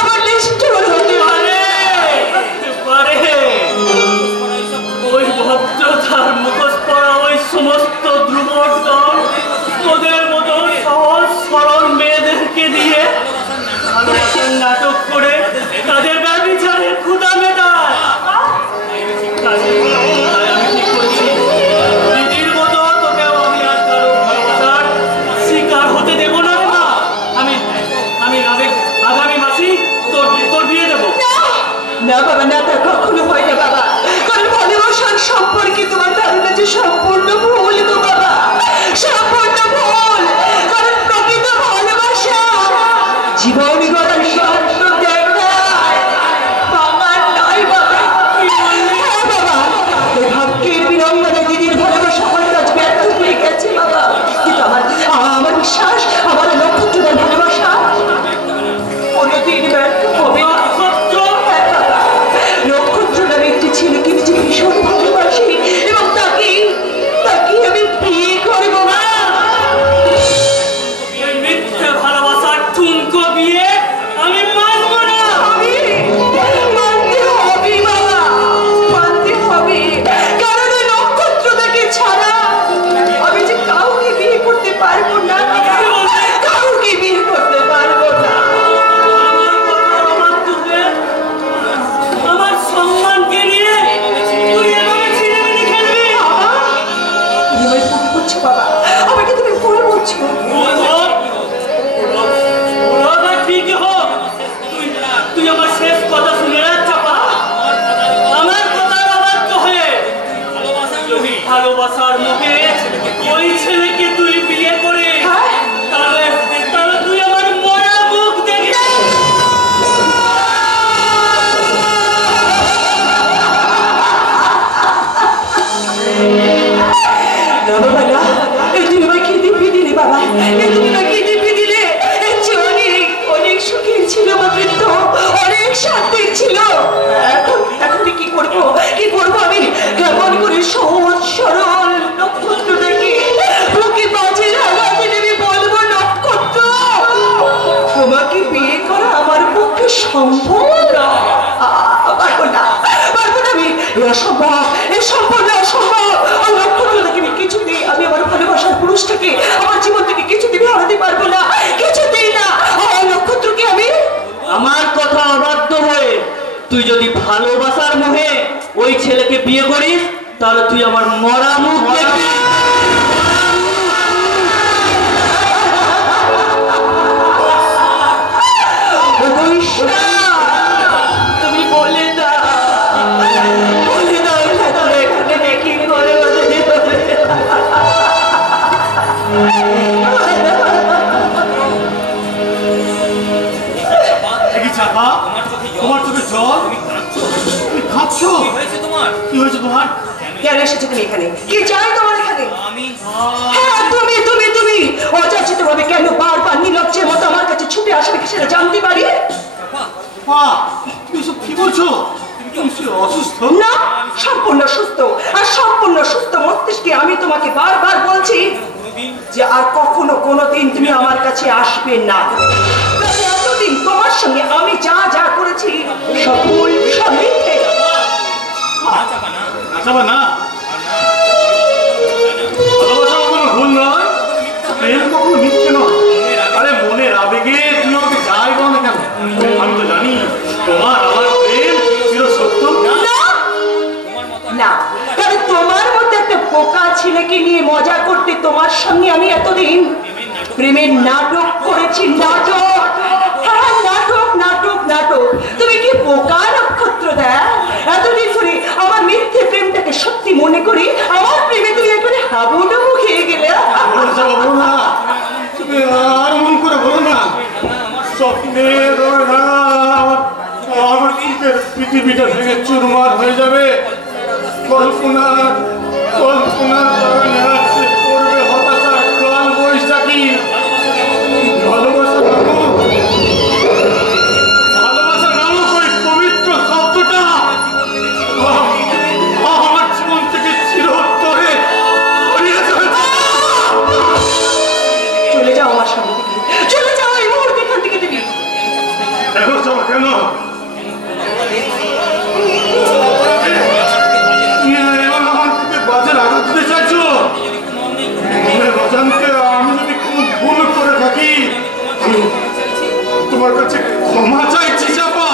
আমার নিষ্ঠুর হতে পারে। ওই ভদ্রতার মুখোশ পরা ওই সমস্ত ধ্রুবর দল ওদের মতো সহজ সরল মেয়েদেরকে দিয়ে ভালোবাসার নাটক করে তাদের ব্যভিচারের ক্ষুধা মেটায়। আমি ঠিক করছি দিদির মতো তোকেও আমি আর কারো ভালোবাসার শিকার হতে দেব না। আমি আগামী মাসে তোর বিয়ে দেবো। না বাবা না, তা কখনো হয় না বাবা। কারণ ভালোবাসার সম্পর্কে তোমার ধারণা যে সম্পূর্ণ ভুল গো বাবা, সম্পূর্ণ ভুল। কারণ প্রকৃত ভালোবাসা তুমি আমায় ভুল করছো বাবা, আমাকে তুমি ভুল করছো। ঠিকই হোক, তুই আমার শেষ কথা শুনে না চাপা। আমার কথার অবাধ্য হয়ে ভালোবাসার মুখে ওই ছেলেকে তুই বিয়ে করে তাহলে তুই আমার মরা মুখ দেখে আমি আমার ভালোবাসার পুরুষটাকে আমার জীবন থেকে কিছুতেই হারাতে পারবো না, কিছুতেই না। নক্ষত্রকে আমি আমার কথা অবাধ্য হয়ে তুই যদি ভালোবাসার মোহে ওই ছেলেকে বিয়ে করিস তাহলে তুই আমার মরা মুখ দেখবি। তুমি বলে দাও এখানে কি করে চাপা, তোমার চোখে জল, তুমি খাচ্ছ, কি হয়েছে তোমার? কেন এসেছো তুমি এখানে? কি চাই তোমার এখানে? হ্যাঁ তুমি তুমি তুমি অযাচিত ভাবে কেন বারবার নির্লজ্জের মতো আমার কাছে ছুটে আসবে সেটা জানতে পারি? মা, তুমি সব কি বলছো? তুমি অসুস্থ? না, সম্পূর্ণ সুস্থ। আর সম্পূর্ণ সুস্থ মস্তিষ্কে আমি তোমাকে বারবার বলছি যে আর কখনো কোনোদিন তুমি আমার কাছে আসবে না। এতদিন তোমার সঙ্গে আমি যা যা করেছি সকল সব মিথ্যে। নাচাবা না, ভালোবাসা কখনো ভুল নয়, প্রেম কখনো মিথ্যে নয়। আরে মনের আবেগে তুমি আমাকে যাই বলো না কেন, আমি তো জানি তোমার আমার প্রেম চির সত্য। না, কারণ তোমার মধ্যে একটা বোকা ছেলেকে নিয়ে মজা করতে তোমার সঙ্গে আমি এতদিন প্রেমের নাটক করেছি। নাটক, হ্যাঁ নাটক নাটক নাটক। তুমি কি বোকা নক্ষত্র? দেখ এতদিন ধরে আমার মিথ্যে প্রেমটাকে সত্যি মনে করি আমার প্রেমে তুমি একবারে হাবুডুবু খেয়ে গেলে। বলো না, তুমি আর মন করে বলো না। স্বপ্নের আমার পৃথিবীটা ভেঙে চুরমার হয়ে যাবে। কল্পনার কারণে আছে করবে হতাশা, কাল বৈশাখী। ভালোবাসা নামক ওই পবিত্র শব্দটা আমার জীবন থেকে চিরতরে হারিয়ে যাবে। চলে যাও আমার সামনে থেকে, চলে যাও এই মুহূর্তে এখান থেকে। তুমি দেখো চলো কেন বাজার আঘাত দিতে চাইছো? রজানকে আমি যদি কোনো ভুল করে থাকি তোমার কাছে ক্ষমা চাইছি চাপা।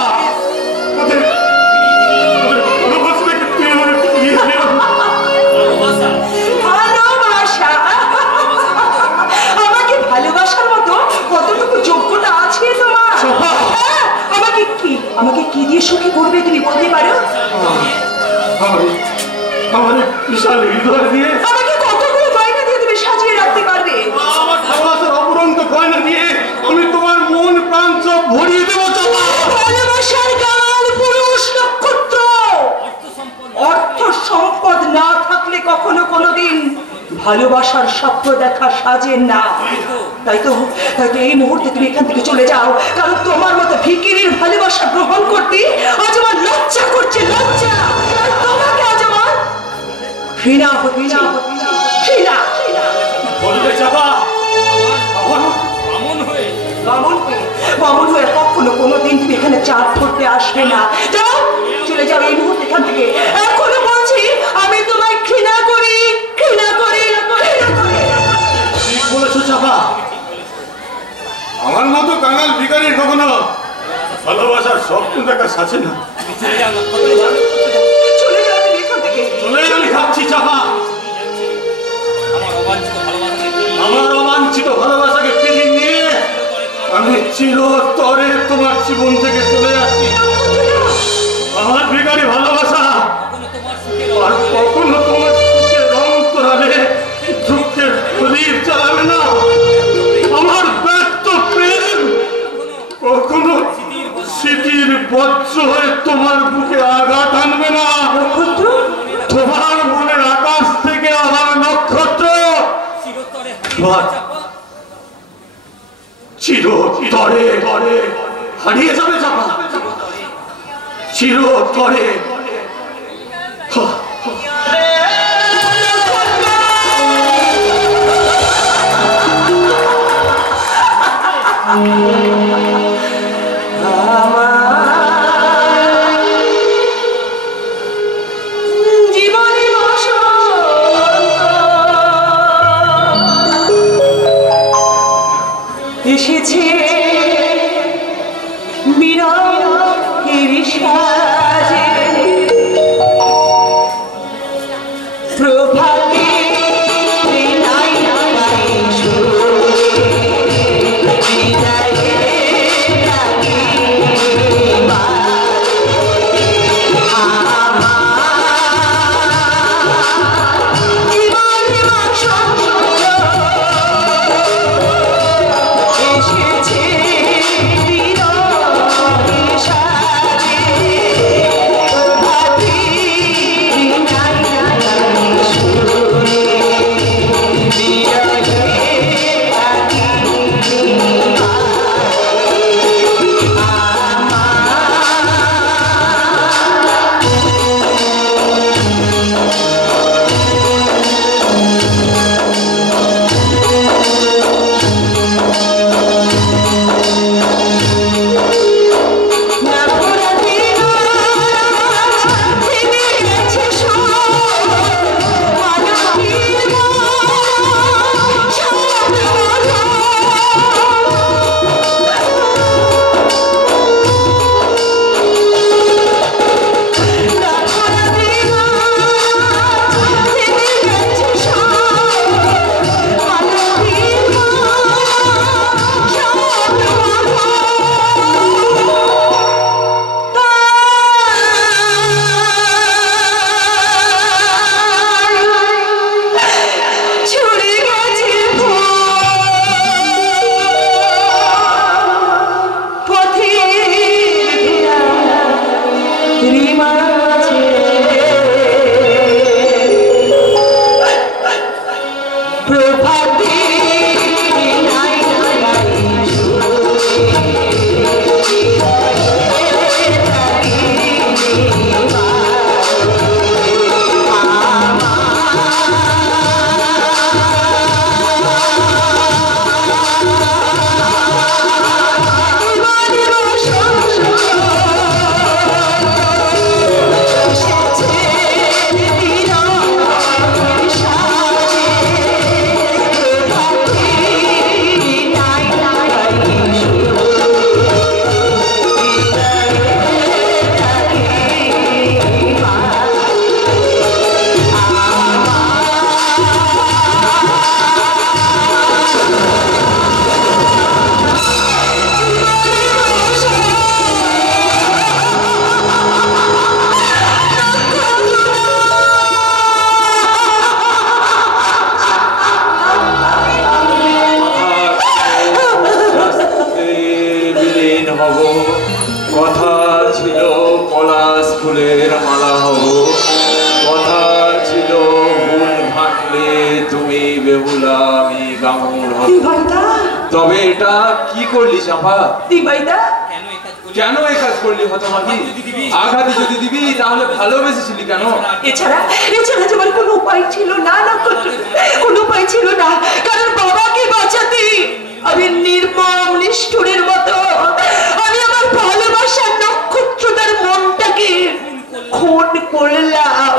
ভালোবাসা, আমাকে ভালোবাসার মতো কতটুকু যোগ্যতা আছে তোমার? আমাকে কি দিয়ে সুখী করবে তুমি বলতে পারো? আমার বিশাল হৃদয় দিয়ে আমাকে কতগুলো গয়না দিয়ে তুমি সাজিয়ে রাখতে পারবে? আমার ভালোবাসার অপরন্ত গয়না দিয়ে আমি তোমার মন প্রাণ সব ভরিয়ে দেবো। ভালোবাসার গান পুরুষ নক্ষত্র। অর্থ সম্পদ না থাকলে কখনো কোনোদিন ভালোবাসার স্বপ্ন দেখা সাজে না। তাই তো এই মুহূর্তে তুমি এখান থেকে চলে যাও, কারণ তোমার মতো ভিখিরির ভালোবাসা গ্রহণ করতে আজ আমার লজ্জা করছে, লজ্জা। তোমাকে আজ আমার ঘৃণা হচ্ছে, ঘৃণা। বলতে চাপা বামন হয়ে কখনো কোনোদিন তুমি এখানে চাঁদ করতে আসবে না। যাও, চলে যাও এই মুহূর্তে এখান থেকে। এখনো বলছি আমি তোমায় ঘৃণা করি, ঘৃণা করি। ঠিক বলেছো চাপা, আমার মতো কাঙাল ভিখারির কখনো ভালোবাসার স্বপ্ন দেখা সাজে না। চলে যাও তুমি এখান থেকে। চলে আমি খাচ্ছি চাপা। প্রকৃত ভালোবাসাকে ফিরিয়ে নিয়ে আমি চিরতরে তোমার জীবন থেকে চলে যাচ্ছি। আমার ভিখারি ভালোবাসা আর কখনো তোমার সুখের অন্তরালে দুঃখের প্রদীপ জ্বালাবে না। আমার ব্যর্থ প্রেম কখনো স্মৃতির বজ্র হয়ে তোমার বুকে আঘাত আনবে না। তোমার মনের আকাশ থেকে আমার নক্ষত্র চিরতরে হারিয়ে যাবে চাপা, চিরতরে। এসেছে বিরহের সাজে প্রভাতে নাই নাই তবে এটা কি করলি চাপা? দিবাইদা কেন এই কাজ করলি? হতভাগী, আঘাত যদি দিবি তাহলে ভালোবেসেছিলি কেন? এছাড়া যেমন কোনো উপায় ছিল না, কোনো উপায় ছিল না। কারণ বাবাকে বাঁচাতে আমি নির্মম নিষ্ঠুরের মতো আমি আমার ভালোবাসার নক্ষত্রটার মনটাকে খুন করলাম।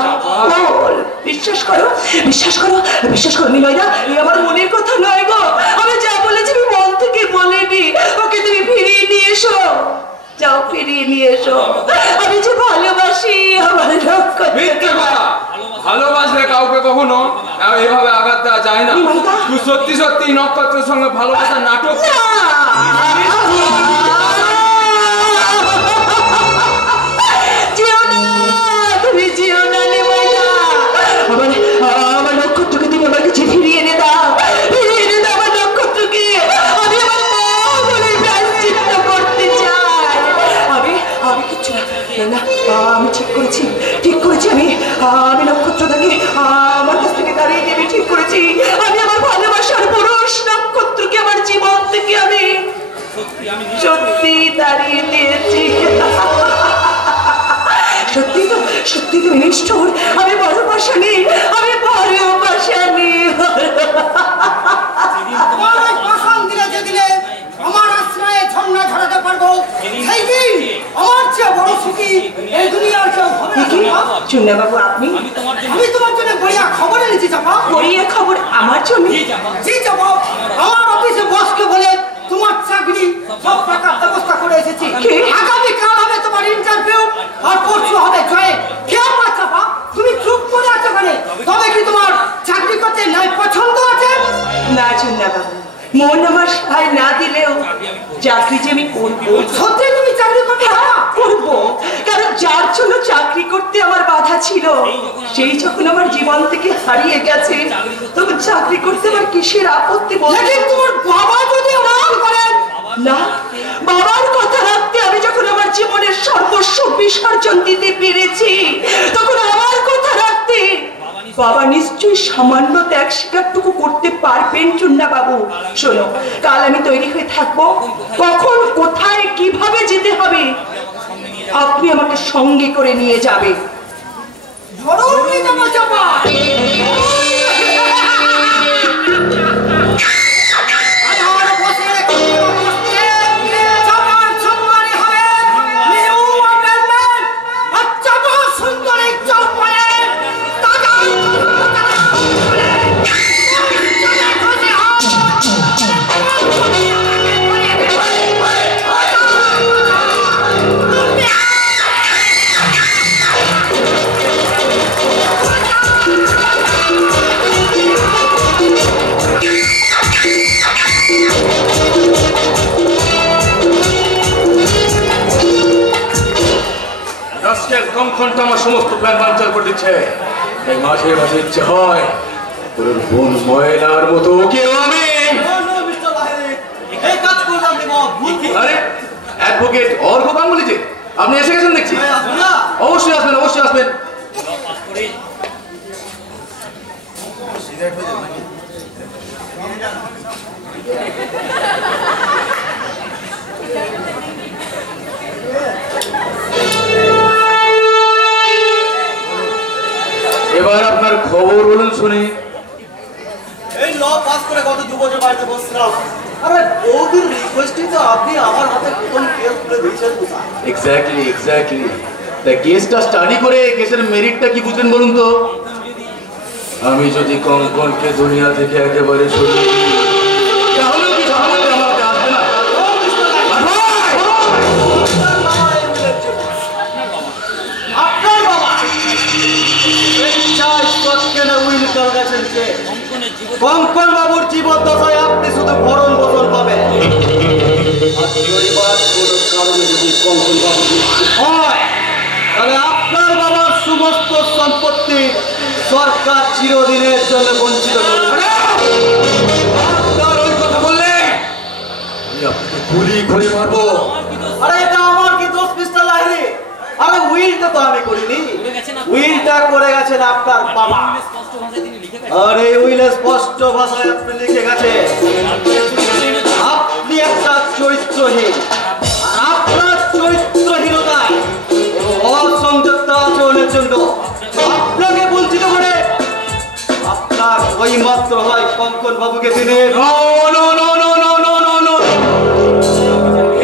বিশ্বাস করো নিলয়দা, এই আমার মনের কথা নয় গো। আমি যা বলেছি আমি মন থেকে বলিনি। ওকে তুমি ফিরিয়ে নিয়ে এসো, যাও ফিরিয়ে নিয়ে এসো। আমি যে ভালোবাসি আমার ভালোবাসলে কাউকে কখনো এভাবে আঘাত দেওয়া যায় না। তুই সত্যি সত্যি নক্ষত্রের সঙ্গে ভালোবাসার নাটক আমার নক্ষত্রকে তুমি আমার কাছে ফিরিয়ে এনে দাও, ফিরিয়ে এনে দাও আমার নক্ষত্রকে। আমি আমার মা বলে প্রায়শ্চিত্ত করতে চাই। আমি কিচ্ছু না, আমি ঠিক করেছি আমি নক্ষত্রটাকে আমার কাছ থেকে দাঁড়িয়ে দেবে ঠিক করেছি। আমি আমার ভালোবাসার পুরুষ নক্ষত্রকে আমার জীবন থেকে আমি সত্যি দাঁড়িয়ে দিয়েছি। সত্যি তুমি নিষ্ঠুর, আমি বড় পাশানি, আমি বড় পাশানি। আমার আশ্রয়ে ঝর্ণা ঝরাতে পারবো, সেই দিন আমার চেয়ে বড় সুখী এই দুনিয়ার কেউ হবে না। চুন্না বাবু, আপনি? আমি তোমার জন্য বড়িয়া খবর এনেছি চাপা। বড়িয়া খবর আমার জন্য? জি চাপা, আমার অফিসে বসকে বলে তোমার চাকরি সব টাকার ব্যবস্থা করে এসেছি। আগামীকাল হবে তোমার ইন্টারভিউ, আর পরশু হবে জয়েন। কেউ না চাপা, তুমি চুপ করে আছো কেন? তবে কি তোমার চাকরি করতে নাই পছন্দ আছে? না চুন্না বাবু, মন আমার সায় না দিলেও চাকরি যে আমি করবো। সত্যি তুমি চাকরি করতে? করবো, কারণ যার জন্য চাকরি করতে আমার বাধা ছিল সেই যখন আমার জীবন থেকে হারিয়ে গেছে, তখন চাকরি করতে আমার কিসের আপত্তি? তোমার বাবা যদি রাগ করেন? না, বাবার কথা রাখতে আমি যখন আমার জীবনের সর্বস্ব বিসর্জন দিতে পেরেছি, তখন আমার কথা রাখতে বাবা নিশ্চয়ই সামান্য ত্যাগ স্বীকারটুকু করতে পারবেন। চুন্না বাবু শোনো, কাল আমি তৈরি হয়ে থাকবো, কখন কোথায় কিভাবে যেতে হবে আপনি আমাকে সঙ্গে করে নিয়ে যাবে। কমখনটা আমার সমস্ত প্ল্যান বাঞ্চার করে দিচ্ছে। তাই মাঝে মাঝে ইচ্ছে হয় ওর বোন ময়লার মতো কেউ আমি। আরে অ্যাডভোকেট অর্ঘ গাঙ্গুলি যে, আপনি এসে গেছেন দেখছি। অবশ্যই আসবেন, অবশ্যই আসবেন। এবার আপনার খবর বলুন শুনি। এই ল পাস করে গত 2 বছর বাড়িতে বসছিলাম। আরে বৌদির রিকোয়েস্টে তো আপনি আমার হাতে প্রথম কেস তুলে দিয়েছেন। এক্স্যাক্টলি তা কেসটা স্টাডি করে কেসের মেরিটটা কি বুঝলেন বলুন তো? আমি যদি কঙ্কনকে দুনিয়া থেকে একেবারে সরিয়ে দিই তাহলে কি ঝামেলা আমাকে আসবে না? আপনার বাবা কঙ্কন বাবুর জীবন দশায় আপনি শুধু ভরণ পোষণ পাবেন। যদি কঙ্কন বাবু হয় তাহলে আপনার বাবার সমস্ত সম্পত্তি সরকার চিরদিনের জন্য বঞ্চিত করবে। আপনার ওই কথা বললে আমি আপনাকে গুলি করে মারবো। আরে এটা আমার কি দোষ মিস্টার লাহিড়ী? আরে উইলটা তো আমি করিনি, উইলটা করে গেছেন আপনার বাবা। আরে উইলে স্পষ্ট ভাষায় আপনি লিখে গেছে আপনি একটা চরিত্রহীন, আপনার চরিত্রহীনতায় অসংযুক্ত আচরণের জন্য আপনাকে বঞ্চিত করে আপনার ওই মাত্র হয় কঙ্কন বাবুকে দিনে।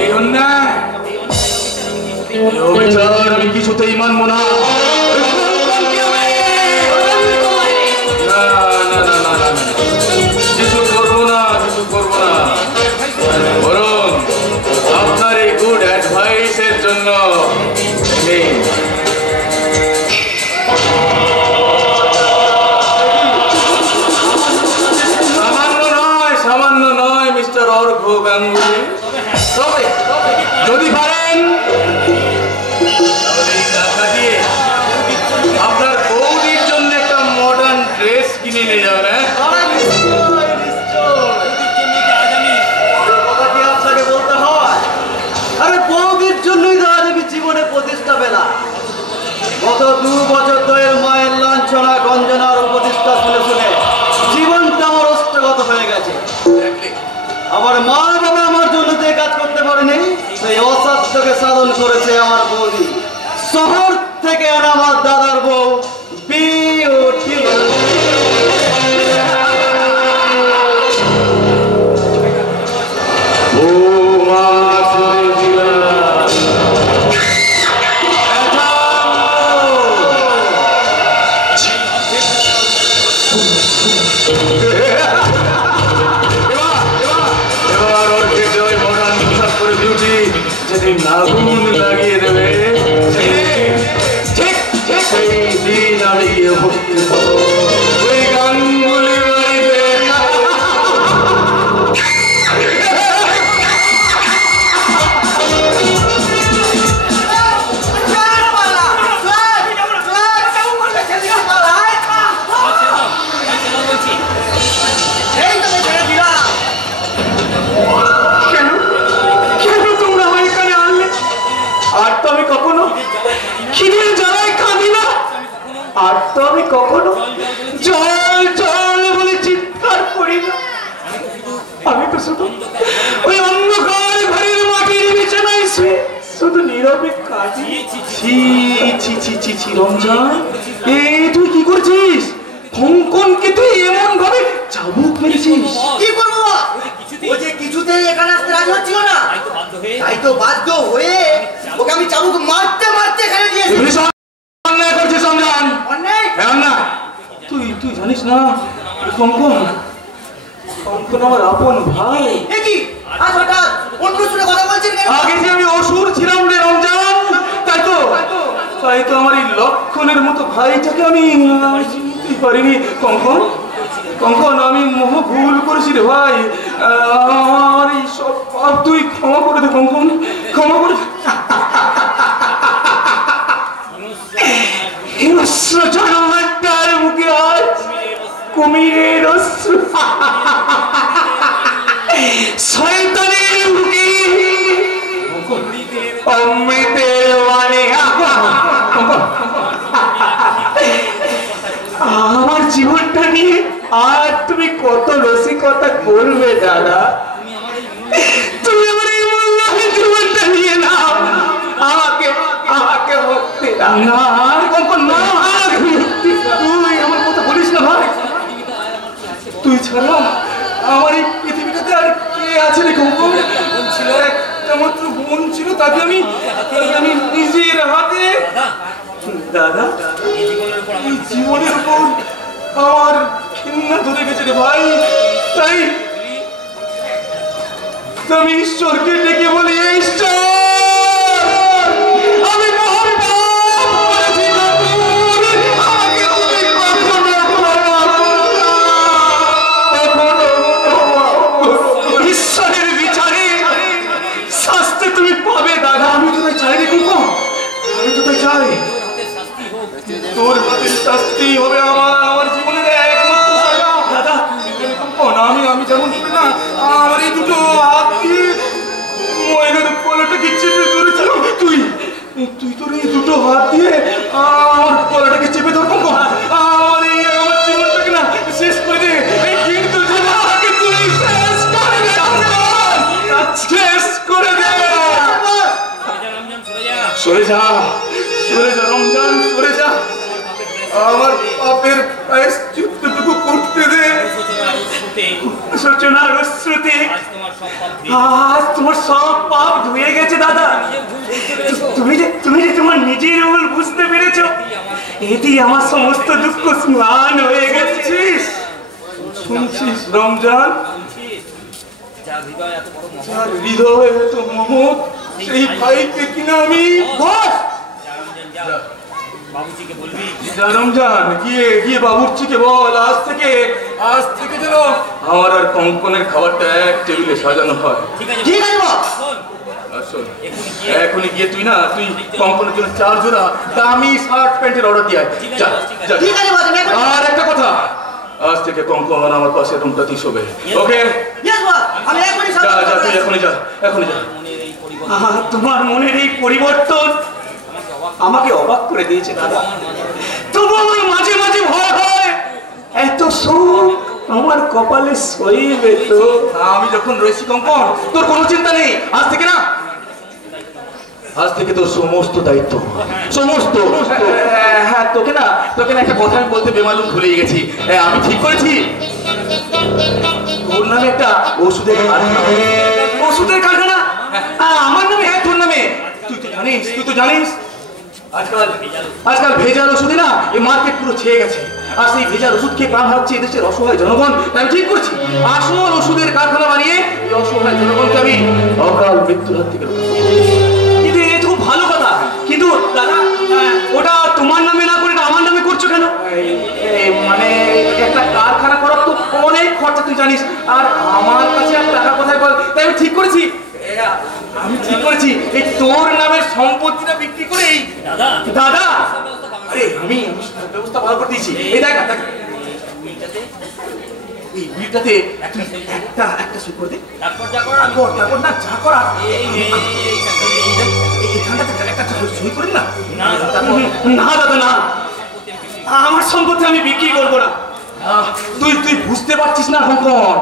এই অন্যায় আমি কিছুতেই মানব না। কিছু করবো না বরং আপনার এই গুড অ্যাডভাইসের জন্য গাঙ্গুলি। তবে যদি পারেন তাহলে এই টাকা দিয়ে আপনার বৌদির জন্য একটা মডার্ন ড্রেস কিনে নিয়ে যাবেন। বৌদির জন্যই তো আজ আমি জীবনে প্রতিষ্ঠা পেলাম। গত 2 বছর ধরে মায়ের লাঞ্ছনা গঞ্জনার উপদেষ্টা শুনে শুনে জীবনটা আমার অস্তগত হয়ে গেছে। আমার মা বাবা আমার জন্য যে কাজ করতে পারেনি সেই অসাধ্যকে সাধন করেছে আমার বৌদি। শহর থেকে আনা আমার দাদার বউ বিউটি। আগুন লাগিয়ে দেবে সেই দিন আমি ওই গাঙ্গুলি বাড়িতে। আর তো আমি কখনো জল জল বলে চিৎকার করি না। আমি তো শুধু ওই অন্ধকার ঘরের মাটির বিছানায় শুয়ে শুধু নীরবে কাঁদি। ছি ছি ছি ছি ছি রমজান, তুই কি করছিস? কঙ্কনকে তুই এমন ভাবে চাবুক মেরেছিস। কি করবো? ও যে কিছুতেই এখানে আসতে রাজি হচ্ছিল না, তাই তো বাধ্য হয়ে ওকে আমি চাবুক মারতে মারতে এখানে দিয়েছি। অন্যায় করছিস রমজান। অন্যায়? হ্যাঁ না, তুই জানিস না কঙ্কন আমার আপন ভাই। কি আজ হঠাৎ অন্য সুরে কথা বলছেন কেন? আগে যে আমি অসুর ছিলাম রে রমজান, তাই তো আমার এই লক্ষণের মতো ভাইটাকে আমি চিনতেই পারিনি। কঙ্কন আমি ভুল করেছি রে ভাই। আমার এই সব পাপ তুই ক্ষমা করে দে কঙ্কন, ক্ষমা করে দে। হিংস্র জনমাটার মুখে আজ কুমিরের অশ্রু, শয়তানের মুখে অমৃতের বাণী। আমার জীবনটা নিয়ে আর তুমি কত রসিকতা করবে দাদা? তুমি আমার এই মূল্যহীন জীবনটা নিয়ে নাও, আমাকে মুক্তি দাও। না কঙ্কন না, তুই আমার কথা বলিস না ভাই। তুই ছাড়া আমার এই পৃথিবীটাতে আর কে আছে রে কঙ্কন? একটা মাত্র বোন ছিল, তাকে আমি নিজের হাতে। দাদা এই জীবনের উপর আমার ঘৃণা ধরে গেছে রে ভাই। তাই আমি ঈশ্বরকে ডেকে বলি, ঈশ্বর আমি মহান পাপ করেছি, আমাকে তুমি ঈশ্বরের বিচারে শাস্তি তুমি পাবে দাদা। আমি তো তাই চাই রে কঙ্কন, আমি তো তাই চাই তোর হাতে শাস্তি হবে আমার জীবনের একমাত্র সাজা। দাদা কঙ্কন আমি যেমন না আমার এই দুটো হাত দিয়ে ময়নার গলাটাকে চেপে ধরেছিল, তুই তোর এই দুটো হাত দিয়ে আমার গলাটাকে চেপে ধর কঙ্কন। আমার জীবনটাকে না শেষ করে দে, কিন্তু জীবনটাকে তুই শেষ করে দে, শেষ করে দে। সরে যা রমজান, সরে যা। আমার পাপের প্রায়শ্চিত্তটুকু করতে দে। সূচনার শ্রুতি আজ তোমার সব পাপ ধুয়ে গেছে দাদা। তুমি যে তোমার নিজের ভুল বুঝতে পেরেছো, এটি আমার সমস্ত দুঃখ স্নান হয়ে গেছে। শুনছিস রমজান, যার হৃদয় এত মহৎ, সেই ভাইকে কিনা আমি বাবুজিকে বলবি? রমজান গিয়ে বাবুর্চিকে বল আজ থেকে যেন আমার আর কঙ্কনের খাবারটা এক টেবিলে সাজানো হয়। ঠিক আছে বস। শোন, এখনই গিয়ে তুই কঙ্কনের জন্য 4 জোড়া দামি শার্ট প্যান্টের অর্ডার দিয়ে আয়। যা যা। ঠিক আছে বস। আর একটা কথা, আজ থেকে কঙ্কন আমার পাশে রুমটাতেই শোবে। ওকে? Yes boss. আমি এখনই যা যা, তুই এখনই যা, এখনই যা। তোমার মনের এই পরিবর্তন আমাকে অবাক করে দিয়েছে দাদা। তবু আমার মাঝে মাঝে ভয় হয়, এত সুখ আমার কপালে সইবে তো? আমি যখন রয়েছি কঙ্কন, তোর কোনো চিন্তা নেই। আজ থেকে তোর সমস্ত দায়িত্ব, সমস্ত। হ্যাঁ, তোকে না একটা কথা আমি বলতে বেমালুম ভুলে গেছি। আমি ঠিক করেছি, তোর নামে একটা ওষুধের কারখানা। ওষুধের কারখানা? আমার নামে? হ্যাঁ, তোর নামে। তুই তো জানিস আজকাল ভেজাল ওষুধে না এই মার্কেট পুরো ছেয়ে গেছে। আর সেই ভেজাল ওষুধ খেয়ে প্রাণ হারাচ্ছে এদেশের অসহায় জনগণ। আমি ঠিক করছি, আসল ওষুধের কারখানা বানিয়ে এই অসহায় জনগণকে আমি অকাল মৃত্যুর হাত থেকে রক্ষা করব। কিন্তু এ তো খুব ভালো কথা। কিন্তু দাদা, ওটা তোমার নামে না করে আমার নামে করছো কেন? মানে একটা কারখানা করার তো অনেক খরচা, তুই জানিস। আর আমার কাছে আর টাকা কোথায় বল? তাই আমি ঠিক করেছি এই তোর নামের সম্পত্তিটা বিক্রি করে দাদা, আরে আমি ব্যবস্থা ভালো করে দিয়েছি। এই দেখ, এই বিলটাতে একটা সই করে দে। তারপর না যা করার এইখানটাতে একটা সই করে না। না দাদা, না, আমার সম্পত্তি আমি বিক্রি করবো না। তুই বুঝতে পারছিস না কঙ্কন?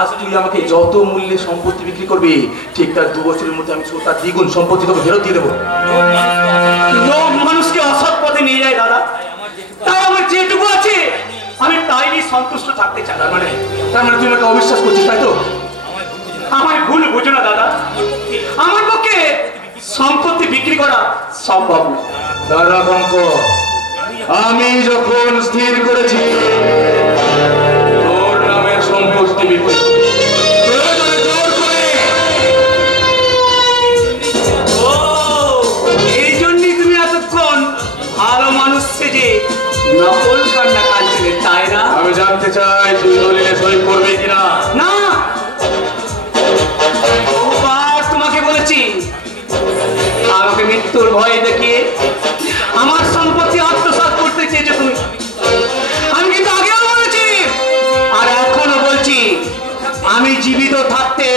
আজ তুই আমাকে যত মূল্যে সম্পত্তি বিক্রি করবি, ঠিক তার 2 বছরের মধ্যে আমি তার দ্বিগুণ সম্পত্তি তোকে ফেরত দিয়ে দেবো। লোক মানুষকে অসৎ পথে নিয়ে যায় দাদা, তাই আমার যেটুকু আছে আমি তাই নিয়ে সন্তুষ্ট থাকতে চাই। তার মানে তুই আমাকে অবিশ্বাস করছিস, তাই তো? আমার ভুল বুঝো না দাদা, আমার পক্ষে সম্পত্তি বিক্রি করা সম্ভব না। দাদা কঙ্কন, আমি যখন স্থির করেছি তোর নামের সম্পত্তি বিক্রি এই জন্যই তুমি এতক্ষণ ভালো মানুষ সেজে নকল কান্না কাঁদছিলে, তাই না? আমি জানতে চাই তুই দলিলে সই করবি কিনা। না, তোমাকে বলেছি আমাকে মৃত্যুর ভয় দেখিয়ে আমার সম্পত্তি আত্মসাৎ করতে চেয়েছো তুমি। আমি কিন্তু আগেও বলেছি আর এখনো বলছি, আমি জীবিত থাকতে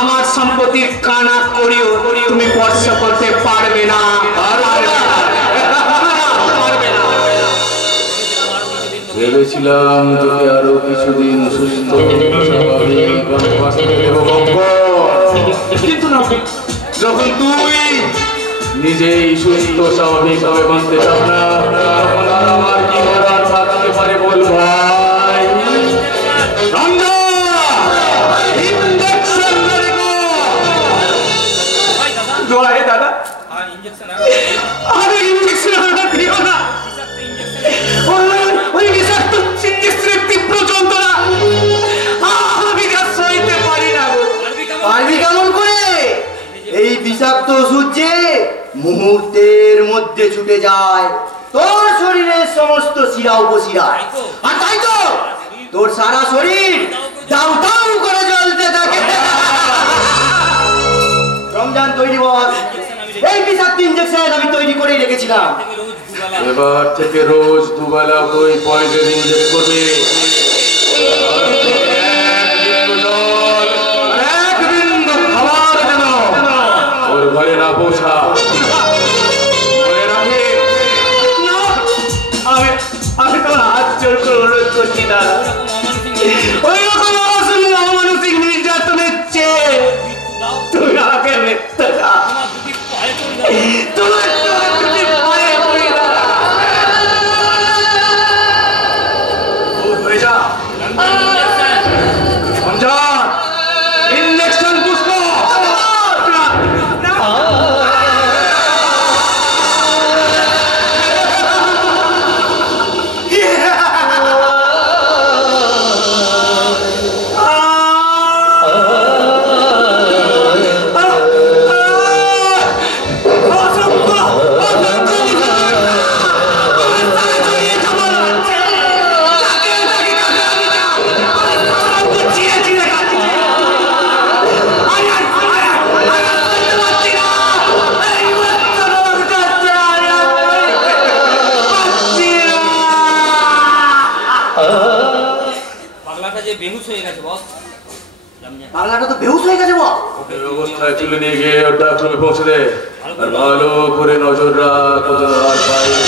আমার সম্পত্তির কানা করিও তুমি স্পর্শ করতে পারবে না। ভেবেছিলাম তোকে আরো কিছুদিন সুস্থ কিন্তু না, যখন তুই নিজেই সুস্থ স্বাভাবিকভাবে বাঁচতে চাস না, তখন আর আমার কি করার থাকতে পারে বল ভাই? দাদা, আরে ইঞ্জেকশন দিও না, ওই বিষাক্ত ইঞ্জেকশনের তীব্র যন্ত্রণা আমি আর সইতে পারি না। পারবি কেমন করে? এই বিষাক্ত ওষুধ যে মুহূর্তের মধ্যে ছুটে যায় তোর শরীরের সমস্ত শিরা উপশিরা, আর তাই তো তোর সারা শরীর দাউ দাউ করে জ্বলতে থাকে। রমজান তৈরি বস, এই বিষাক্ত ইঞ্জেকশন আমি তৈরি করে রেখেছিলাম। এবার থেকে রোজ দুবেলা ওই পয়জন ইনজেক্ট করবে। ওর ঘরে না পৌঁছা আমি তোমার হাত জোর করে অনুরোধ করছি দাদা, ওই রকম অমানসিক নির্যাতনের চেয়ে তুমি আমাকে মৃত্যু দাও। তোমার হয়ে যা ইঞ্জেকশন পুষ্প। পাগলাটা যে বেহুশ হয়ে গেছে বস। পাগলাটা তো বেহুশ হয়ে গেছে বস। ওকে অবস্থায় তুলে নিয়ে গিয়ে ওর ডাক্তারে পৌঁছে দে। আর ভালো করে নজর রাখ ওদের আর বাইরে।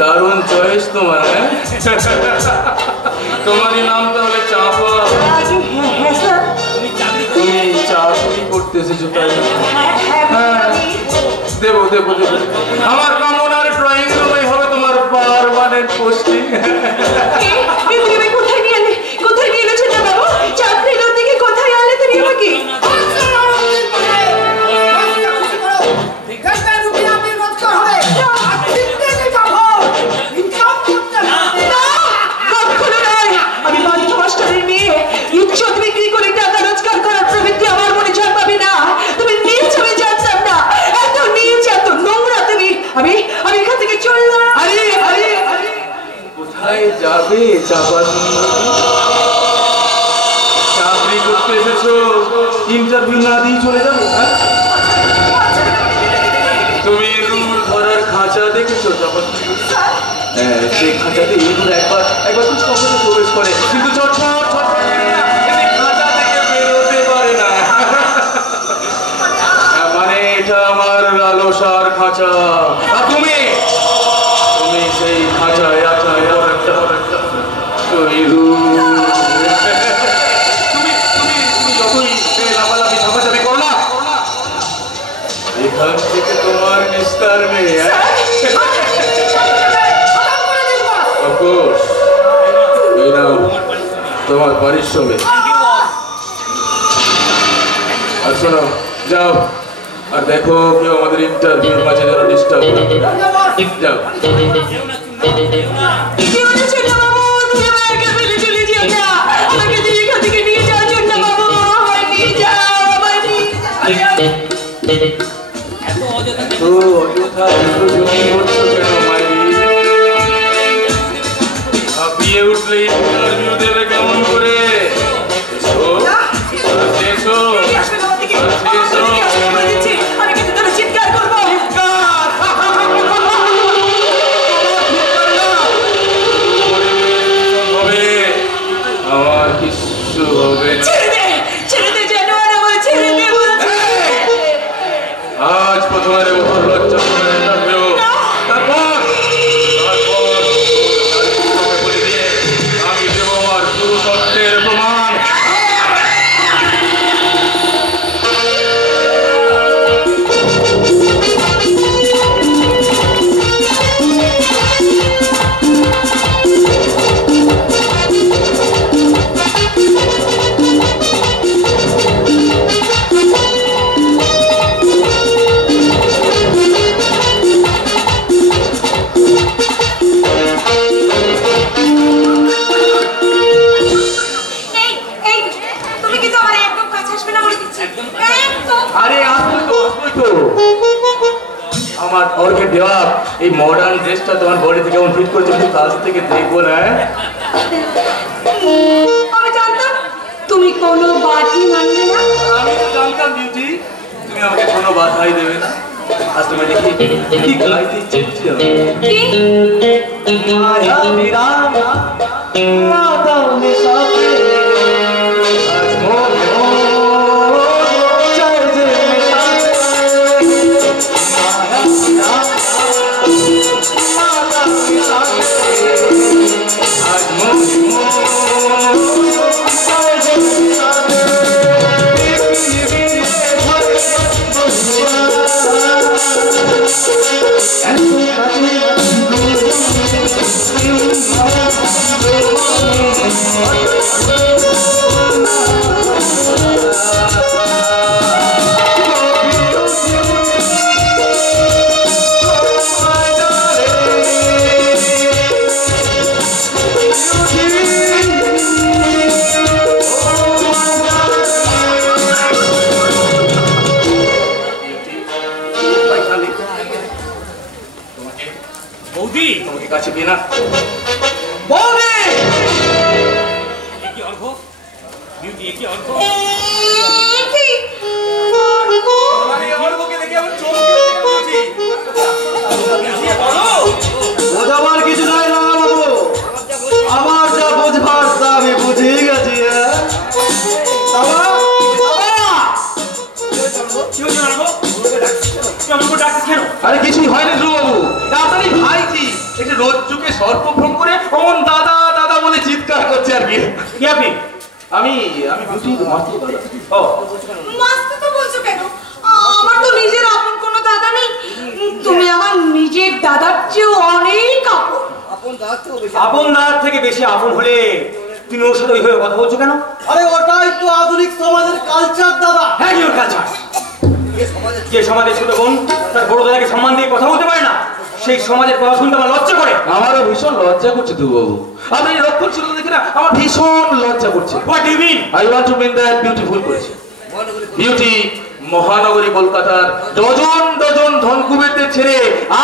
দারুণ চয়েস তোমার। তোমারই নাম তাহলে চাপা। তুমি চাকরি করতে এসেছো তাই? দেবো দেবো দেবো। আমার কামনার ড্রয়িং রুমে হবে তোমার পার্মানেন্ট পোস্টিং। কোথায় নিয়ে এলে? কোথায় নিয়ে এনেছো না বাবু? চাকরির দিকে কোথায় আনলে তুমি আমাকে? আমি বাড়িতে মাস্টারের মেয়ে, ইজ্জত বিক্রি করে টাকা রোজগার করার প্রবৃত্তি আমার মনে জন্মাবে না। তুমি নিজ, আমি জানতাম না এত নিজ, এত নোংরা তুমি। আমি এখান থেকে চললাম। আরে আরে আরে কোথায় যাবে চাপা? চাকরি করতে এসেছো, ইন্টারভিউ না দিয়ে চলে যাবে? তুমি রুল ধরার খাঁচা দেখেছো চাপা? হ্যাঁ, সেই খাঁচাতে ইঁদুর একবার খুব সহজে প্রবেশ করে, কিন্তু ছটফট খাঁচা থেকে বেরোতে পারে না। মানে এটা আমার লালসার খাঁচা। আর তুমি সেই খাঁচায় আছায় একটা তুমি যতই লাফালাফি ঝাপাঝাপি করো না, এখান থেকে তোমার নিস্তার নেই। এই নাও তোমার পারিশ্রমিক। আর শোনো, যাও আর দেখো কেউ আমাদের ইন্টারভিউর মাঝে যেন ডিস্টার্ব না করে। যাও। হাঁপিয়ে উঠলে ইন্টারভিউ দেবে কেমন করে? আমার কিছু হবে না। আজ প্রথমে ওপর লজ্জা করে ইন্টারভিউ, তারপর আমি দেবো আমার পুরুষত্বের প্রমাণ। আমার অর্কে দেওয়া এই মডার্ন ড্রেসটা তোমার বডিতে কেমন ফিট করছে একটু কাছ থেকে দেখবো না? আমি জানতাম তুমি কোনো বাধি মানবে না। আমি তো জানতাম বিউটি তুমি আমাকে কোনো বাধাই দেবে না। আজ তুমি দেখি কি গাইতে ইচ্ছে করছে। মায়া বিরাম রাধা মিশাতে আজ মনে চাই যে মিশাতে মায়া বিরাম রাধা মিশাতে আজ মনে চাই যে মিশাতে বৌদি তোমাকে কাছে পেয়ে না বৌদি কি অর্ঘ বিউটি কি অর্ঘ বোঝাবার কিছু নাই না বাবু, আমার যা বোঝবার তা আমি বুঝেই গেছি। আরে কিছুই হয় না ধ্রুববাবু, আপনারই ভাইজি একটু রোজ চুকে সর্পভ্রম করে অমন দাদা দাদা বলে চিৎকার করছে আর কি। কি আপনি? আমি বিউটি মাত্র দাদা। ও মাস্ত তো বলছো কেন? আমার তো নিজের আপন কোনো দাদা নেই। তুমি আমার নিজের দাদার চেয়েও অনেক আপন। আপন দাদার থেকে বেশি আপন হলে তুমি ওর সাথে ওইভাবে কথা বলছো কেন? আরে ওটাই তো আধুনিক সমাজের কালচার দাদা। হ্যাঁ কি ওর কালচার? যে সমাজের ছোট বোন তার বড় দাদাকে সম্মান দিয়ে কথা বলতে পারে না, সেই সমাজের কথা শুনতে আমার লজ্জা করে। আমারও ভীষণ লজ্জা করছে ধ্রুববাবু, আপনি রক্ষণ ছিল দেখে না আমার ভীষণ লজ্জা করছে। What do you mean? I want to mean that beautiful করেছে। বিউটি মহানগরী কলকাতার ডজন ডজন ধনকুবেরদের ছেড়ে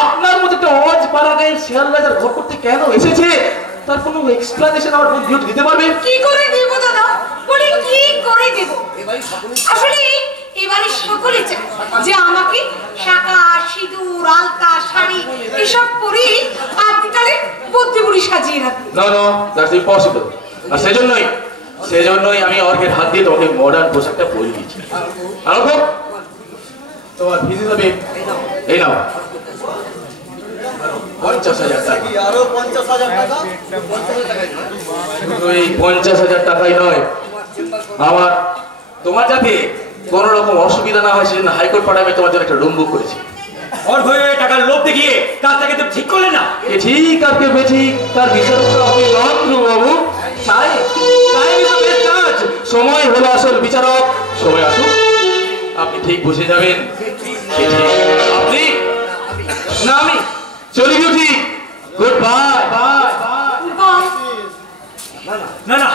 আপনার মতো একটা অজ পাড়া গায়ের শেয়ার রাজার ঘর করতে কেন এসেছে, তার কোনো এক্সপ্লানেশন আমার বিউটি দিতে পারবে? কি করে দেব দাদা? বলি কি করে দেব? আসলে এবারে সকলে চায় যে আমাকে শাঁকা সিঁদুর আলতা শাড়ি এসব পরে আদিকালে বুদ্ধি বুড়ি সাজিয়ে রাখবে। No no, that's impossible. আর সেজন্যই আমি অর্ঘের হাত দিয়ে তোমাকে মডার্ন পোশাকটা পরিয়ে দিয়েছি। আর অর্ঘ, তোমার ফিস হিসাবে এই নাও 50,000 টাকা। আরো 50,000 টাকা? শুধু এই 50,000 টাকাই নয়, তোমার যাতে কোন রকম অসুবিধা না হয় সেজন্য হাইকোর্ট পাঠাবে তোমার জন্য একটা রুম বুক করেছি। ওর হয়ে টাকার লোভ দেখিয়ে কাজটাকে তো ঠিক করলে না। এ ঠিক আর কে বেঠিক তার বিচারক তো আপনি নন ধ্রুববাবু। সময় হলো আসল বিচারক, সময় আসুক আপনি ঠিক বুঝে যাবেন। আপনি না আমি চলি beauty, good bye bye bye. না না,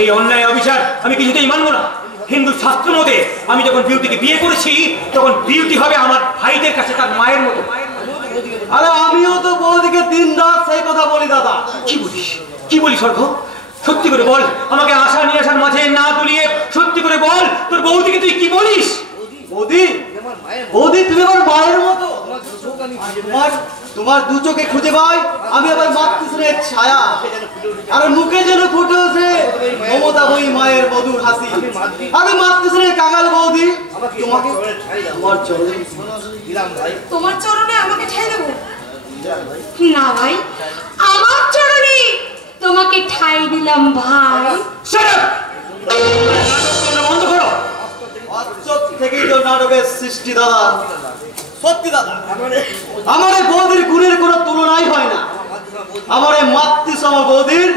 এই অন্যায় অবিচার আমি কিছুতেই মানবো না। হিন্দু শাস্ত্র মতে আমি যখন বিউটিকে বিয়ে করেছি তখন বিউটি হবে আমার ভাইদের কাছে তার মায়ের মতো। আরে আমিও তো বৌদিকে দিন রাত সেই কথা বলি দাদা। কি বলিস অর্ঘ? সত্যি করে বল, আমাকে আশা নিরাশার মাঝে না তুলিয়ে সত্যি করে বল, তোর বৌদিকে তুই কি বলিস? বৌদি তুমি আমার মায়ের মতো। তোমার দু চোখে খুঁজে পাই আমি আবার মাতৃস্নেহের ছায়া, আর মুখে যেন ফুটে ওঠে মমতা বই মায়ের মধুর হাসি। আমি মাতৃস্নেহের কাঙাল বৌদি, তোমাকে তোমার চরণে আমাকে ঠাই দেবো না ভাই, আমার চরণে তোমাকে ঠাই দিলাম ভাই। বন্ধ করো। থেকেই তো নাটকের সৃষ্টি দাদা। সত্যি দাদা, আমার এই বৌদির গুণের কোনো তুলনাই হয় না। আমার এই মাতৃসম বৌদির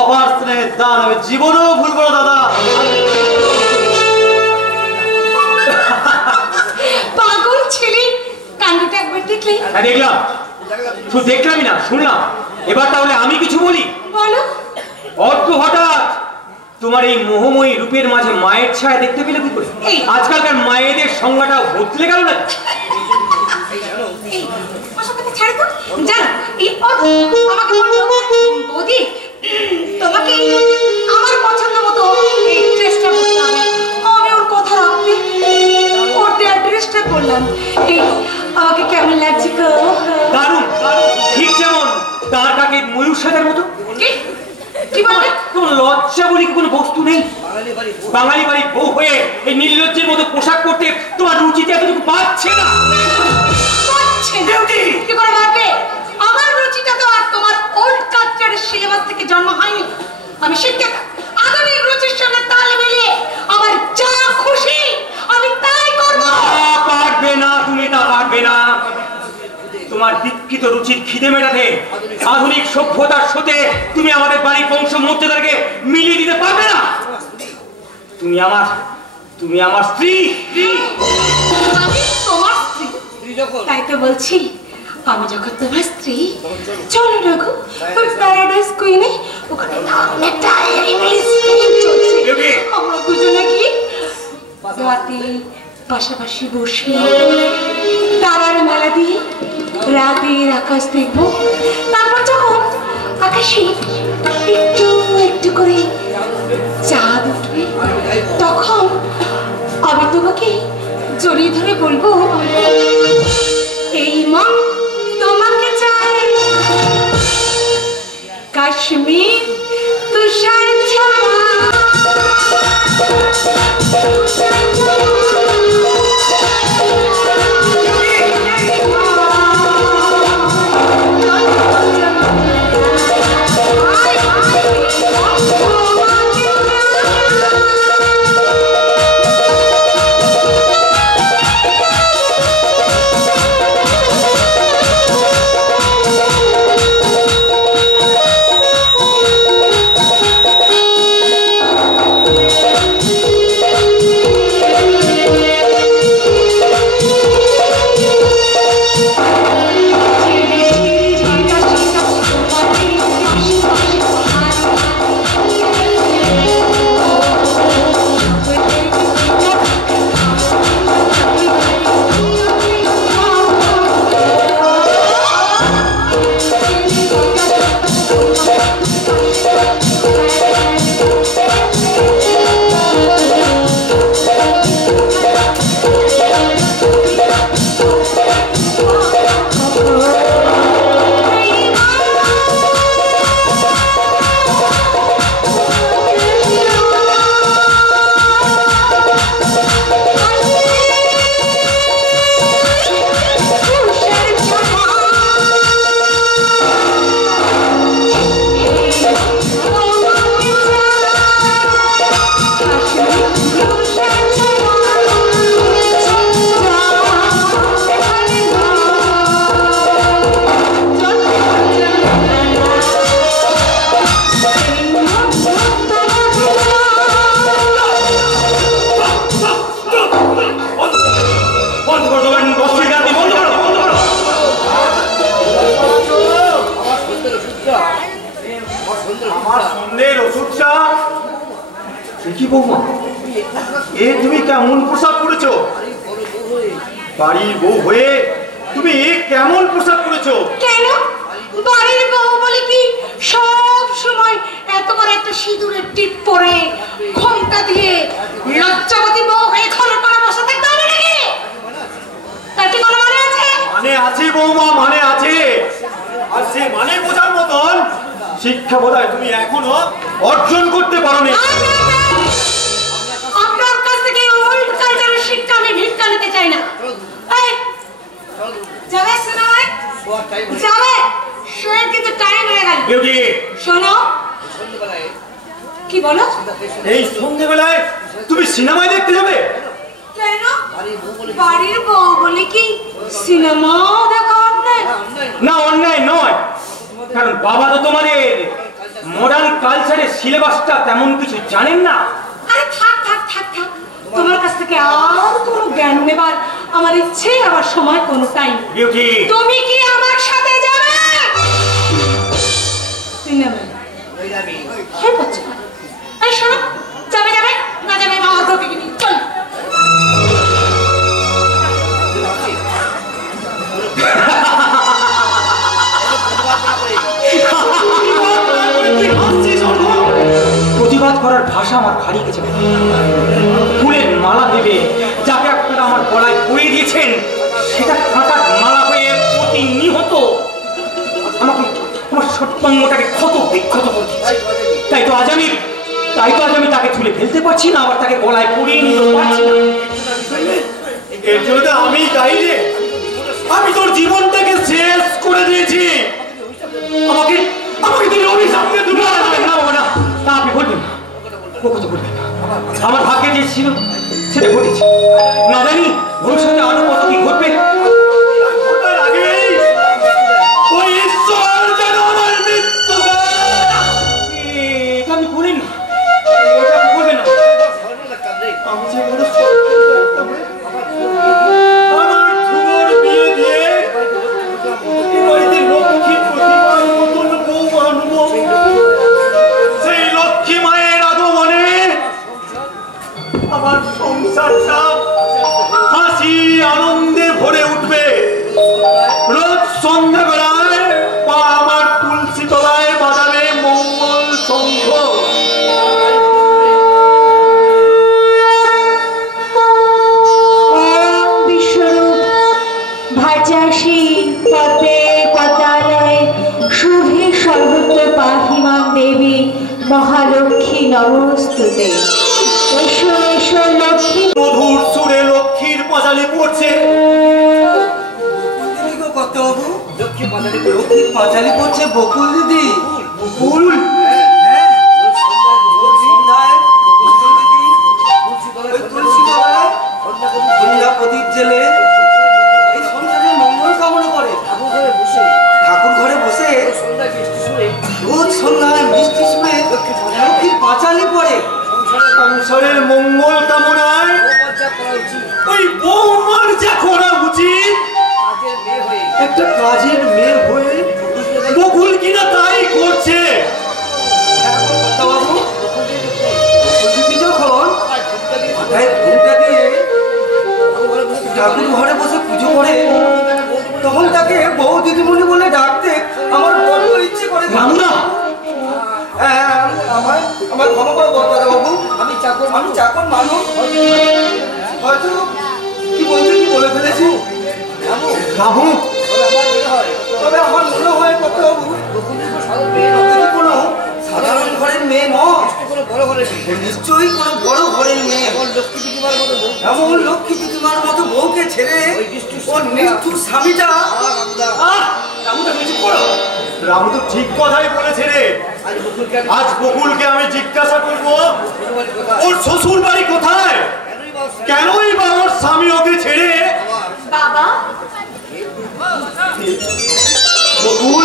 অপার স্নেহের দান আমি জীবনেও ভুলবো না দাদা। পাগল ছেলে, কাণ্ডটা একবার দেখলে? হ্যাঁ দেখলাম, শুধু দেখলামই না শুনলাম। এবার তাহলে আমি কিছু বলি। বলো। অদ্ভুত হঠাৎ তোমার এই মোহময়ী রূপের মাঝে মায়ের ছায়া দেখতে পেলে কি করে? আজকালকার মায়েদের সংজ্ঞাটা বদলে গেল না? বৌদি, তোমাকে আমার পছন্দ মতো এই ড্রেসটা পরতে হবে। আমি ওর কথা রাখতে ওর ড্রেসটা পরলাম। আমাকে কেমন লাগছে গো? দারুণ, ঠিক যেমন তার কাকে ময়ূর সাজার মতো। কি বলবে? কোনো লজ্জা বলি কোনো বস্তু নেই। বাঙালি বাড়ির বউ হয়ে এই নির্লজ্জের মতো পোশাক পরতে তোমার রুচিতে এতটুকু পাচ্ছে না? কি করে ভাববে? আমার রুচিটা তো আর তোমার ওল্ড কালচারের সিলেবাস থেকে জন্ম হয়নি। আমি শিক্ষিতা, আধুনিক রুচির সঙ্গে তাল মিলিয়ে আমার যা খুশি আমি তাই করব। পারবে না, তুমি তা পারবে না। তোমার বিকৃত রুচির খিদে মেটাতে আধুনিক সভ্যতার সাথে তুমি আমাদের বাড়ির বংশ মর্যাদাকে মিলিয়ে দিতে পারবে না। তুমি আমার স্ত্রী। আমি তোমার স্ত্রী, তাই তো বলছি আমি যখন তোমার স্ত্রী, চলো রঘু ওই প্যারাডাইস কুইনে, ওখানে একটা ইংলিশ ফিল্ম চলছে। আমরা দুজনে কি রাতে পাশাপাশি বসে তারার মেলা দিয়ে রাতের আকাশ দেখবো, তারপর যখন আকাশে একটু একটু করে চাঁদ উঠবে, তখন আমি তোমাকে জড়িয়ে ধরে বলবো, এই মন তোমাকে চাই, কাশ্মীর তুষার ছায়া। আমার সন্দেহের ওষুধটা কি বৌমা, এ তুমি কেমন পোশাক পরেছো? বাড়ির বউ হয়ে তুমি কেমন পোশাক পরেছো? কেন বাড়ির বউ বলে কি সব সময় এত বড় একটা সিঁদুরের টিপ পরে ঘোমটা দিয়ে লজ্জাবতী বউ হয়ে খলর করে বসে থাকতে হবে নাকি? তার কি কোনো মানে আছে? মানে আছে বৌমা, মানে আছে। আর সে মানে বোঝার মতন শিক্ষা বোধহয় তুমি এখনো অর্জন করতে পারোনি। আপনার কাছ থেকে ওল্ড কালচারের শিক্ষা আমি ভিক্ষা নিতে চাই না। এই যাবে শোনাই যাবে শোয়ের কিন্তু টাইম হয়ে গেল। বিউটি শোনো কি বলো? এই সন্ধ্যেবেলায় তুমি সিনেমায় দেখতে যাবে? কেন বাড়ির বউ বলে কি সিনেমাও দেখা অন্যায়? না অন্যায় নয়, কারণ বাবা তো তোমাদের মডার্ন কালচারের সিলেবাসটা তেমন কিছু জানেন না। আরে থাক থাক থাক থাক, তোমার কাছ থেকে আর কোনো জ্ঞান নেবার আমার ইচ্ছে আমার সময় কোনোটাই নেই। বিউটি তুমি কি আমার সাথে যাবে সিনেমা? হ্যাঁ বলছো। এই শোনো, যাবে যাবে না যাবে বাবা তোকে নিয়ে চল। প্রতিবাদ করার ভাষা আমার হারিয়ে গেছে। ফুলের মালা দেবে যাকে আপনারা আমার গলায় পরিয়ে দিয়েছেন, সেটা কাঁটার মালা হয়ে প্রতিনিহত আমাকে আমার সৎপঙ্গটাকে ক্ষত বিক্ষত করে দিচ্ছে। তাই তো আজ আমি তাকে তুলে ফেলতে পারছি না, আবার তাকে গলায় পরিয়ে নিতে পারছি না। এর জন্য তো আমি দায়ী রে। আমি তোর জীবনটাকে শেষ করে দিয়েছি। আমাকে তুমি অভিশাপ দিয়ে তুমি না আপনি বলবেন না, ও কথা বলবেন না। আমার ভাগ্যে যে ছিল সেটা ঘটেছে, না জানি ভবিষ্যতে আরো কত কি ঘটবে। ওই ঈশ্বর যেন আমার মৃত্যু এটা আপনি বলেন না, এটা আপনি বলবেন না। আমি যে বড় আমার ঝুমুর বিয়ে দিয়ে বাড়িতে লক্ষ্মী প্রতিমার মতন বউ আনবো। সেই লক্ষ্মী মায়ের আগমনে আমার সংসারটা হাসি পঞ্চাশী পদে পদালয়ে শুভে সর্বত্র পাহিমাং দেবী মহালক্ষ্মী নমস্তুতে। এসো এসো লক্ষ্মী। মধুর সুরে লক্ষ্মীর পাঁচালি পড়ছে। লক্ষ্মীর পাঁচালি পড়ছে বকুল দিদি। বকুল প্রদীপ জেলে এই সংসারের মঙ্গল কামনা করে ঠাকুর ঘরে বসে রোজ সন্ধ্যায় মিষ্টি শুনে লক্ষ্মীর পাঁচালি পড়ে। সংসারের মঙ্গল কামনায় ওই বৌমার যা করা উচিত, একটা কাজের মেয়ে হয়ে বকুল কিনা তাই করছে। বাবু যখন মাথায় ঘুমটা দিয়ে ঠাকুর ঘরে বসে পুজো করে তখন তাকে বউ দিদিমণি বলে ডাকতে আমার বড় ইচ্ছে করে। আমার ক্ষমা করে বলতে বাবু, আমি চাকর মানুষ, হয়তো কি বলতে কি বলে ফেলেছি। তবে আমার মনে হয় বাবু কোনো সাধারণ ঘরের মেয়ে নয়, নিশ্চয়ই কোনো বড় ঘরের মেয়ে। এমন লক্ষ্মী দিদিমার মতো বউকে ছেড়ে ওর নিষ্ঠুর স্বামীটা। রামু তো ঠিক কথাই বলেছে রে। আজ বকুলকে আমি জিজ্ঞাসা করবো ওর শ্বশুর বাড়ি কোথায়, কেনই বা ওর স্বামী ওকে ছেড়ে। বাবা। বকুল।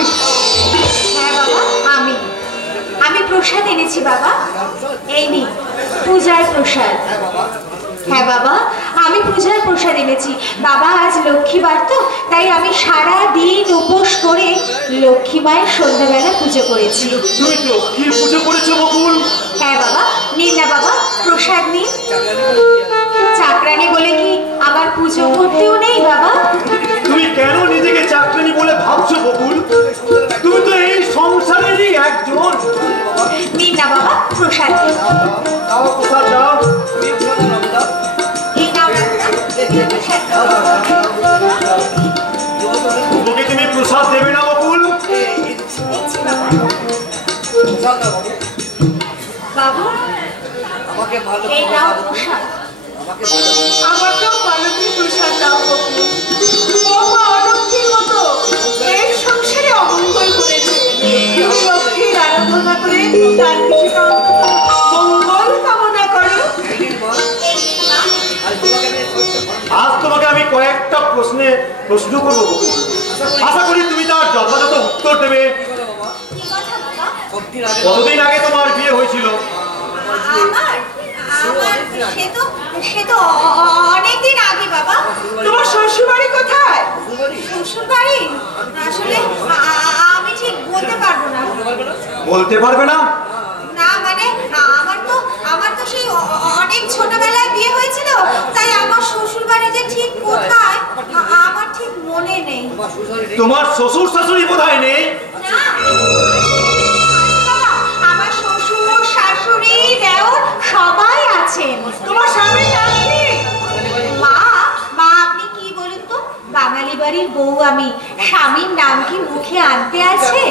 হ্যাঁ বাবা, আমি প্রসাদ এনেছি বাবা। এই নি পূজার প্রসাদ। হ্যাঁ বাবা, আমি পূজার প্রসাদ এনেছি বাবা। আজ লক্ষ্মীবার তো, তাই আমি সারা দিন উপোস করে লক্ষ্মী মায়ের সন্ধ্যাবেলা পুজো করেছি। তুই লক্ষ্মীর পুজো করেছো বকুল? হ্যাঁ বাবা, নিন না বাবা প্রসাদ নিন। চাকরানি বলে কি আমার পুজো করতেও নেই বাবা? তুমি কেন নিজেকে চাকরানি বলে ভাবছো বকুল? তুমি তো এই সংসারেরই একজন। নিন না বাবা প্রসাদ নিন। দাও প্রসাদ দাও। এই নাও ওকে তুমি প্রসাদ দেবে না বকুল? বাবু এই নাও প্রসাদ। আমাকেও বালকের প্রসাদ দাও বকুল। বৌমা অলক্ষ্মীর মতো এই সংসারে অমঙ্গল করেছে। লক্ষ্মীর আরাধনা করে তার কিছু মঙ্গল কামনা করো। আজ তোমাকে আমি কয়েকটা প্রশ্ন করবো বকুল। আশা করি তুমি তার যথাযথ উত্তর দেবে। কতদিন আগে তোমার বিয়ে হয়েছিল? সে তো অনেকদিন আগে বাবা। তোমার শ্বশুর বাড়ি কোথায়? শ্বশুর বাড়ি আসলে আমি ঠিক বলতে পারবো না। বলতে পারবে না? না মানে আমার তো সেই অনেক ছোটবেলায় বিয়ে হয়েছিল, তাই আমার শ্বশুর বাড়ি যে ঠিক কোথায় আমার ঠিক মনে নেই। তোমার শ্বশুর শাশুড়ি বোধহয় নেই? না আমার শ্বশুর শাশুড়ি দেওর সবাই আছেন। তোমার স্বামীর নাম কি? মা আপনি কি বলুন তো, বাঙালি বাড়ির বউ আমি, স্বামীর নাম কি মুখে আনতে আছে?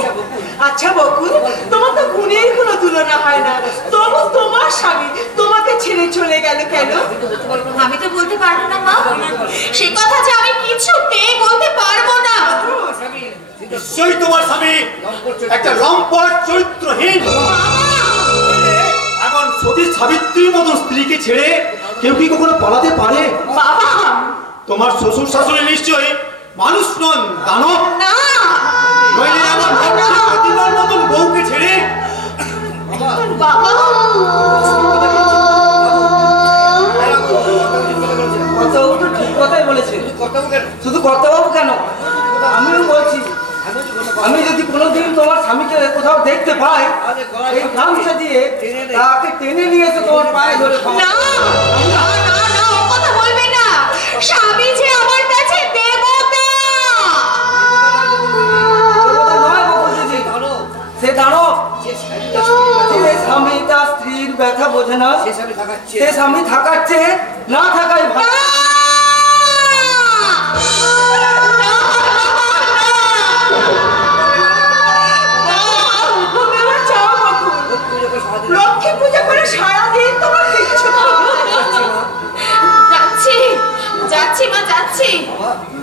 আচ্ছা বকুল, তোমার তো গুণের কোনো তুলনা হয় না, তবু তোমার স্বামী তোমাকে ছেড়ে চলে গেল কেন? আমি তো বলতে পারবো না মা, সে কথা যে আমি কিছুতেই বলতে পারবো না। নিশ্চয়ই তোমার স্বামী একটা লম্পট চরিত্রহীন। এমন সতী সাবিত্রীর মতো স্ত্রীকে ছেড়ে কেউ কি কখনো পালাতে পারে? বাবা, তোমার শ্বশুর শাশুড়ি নিশ্চয়ই মানুষ নন, দানব। না নইলে এমন লক্ষ্মী প্রতিমার মতন বউকে ছেড়ে। বাবা, কর্তাবাবু তো ঠিক কথাই বলেছে। শুধু কর্তাবাবু কেন, আমিও বলছি, আমি যদি কোনোদিন তোমার স্বামীকে কোথাও দেখতে পাই, এই গামছা দিয়ে তাকে টেনে নিয়ে এসে তোমার পায়ে ধরে না না না না, ও কথা বলবে না। স্বামী যে আমার কাছে দেবতা। নয় বকুল দিদি, সে দানব। যে স্বামী তার স্ত্রীর ব্যথা বোঝে না, সে স্বামী থাকাচ্ছে না থাকাই ভালো। না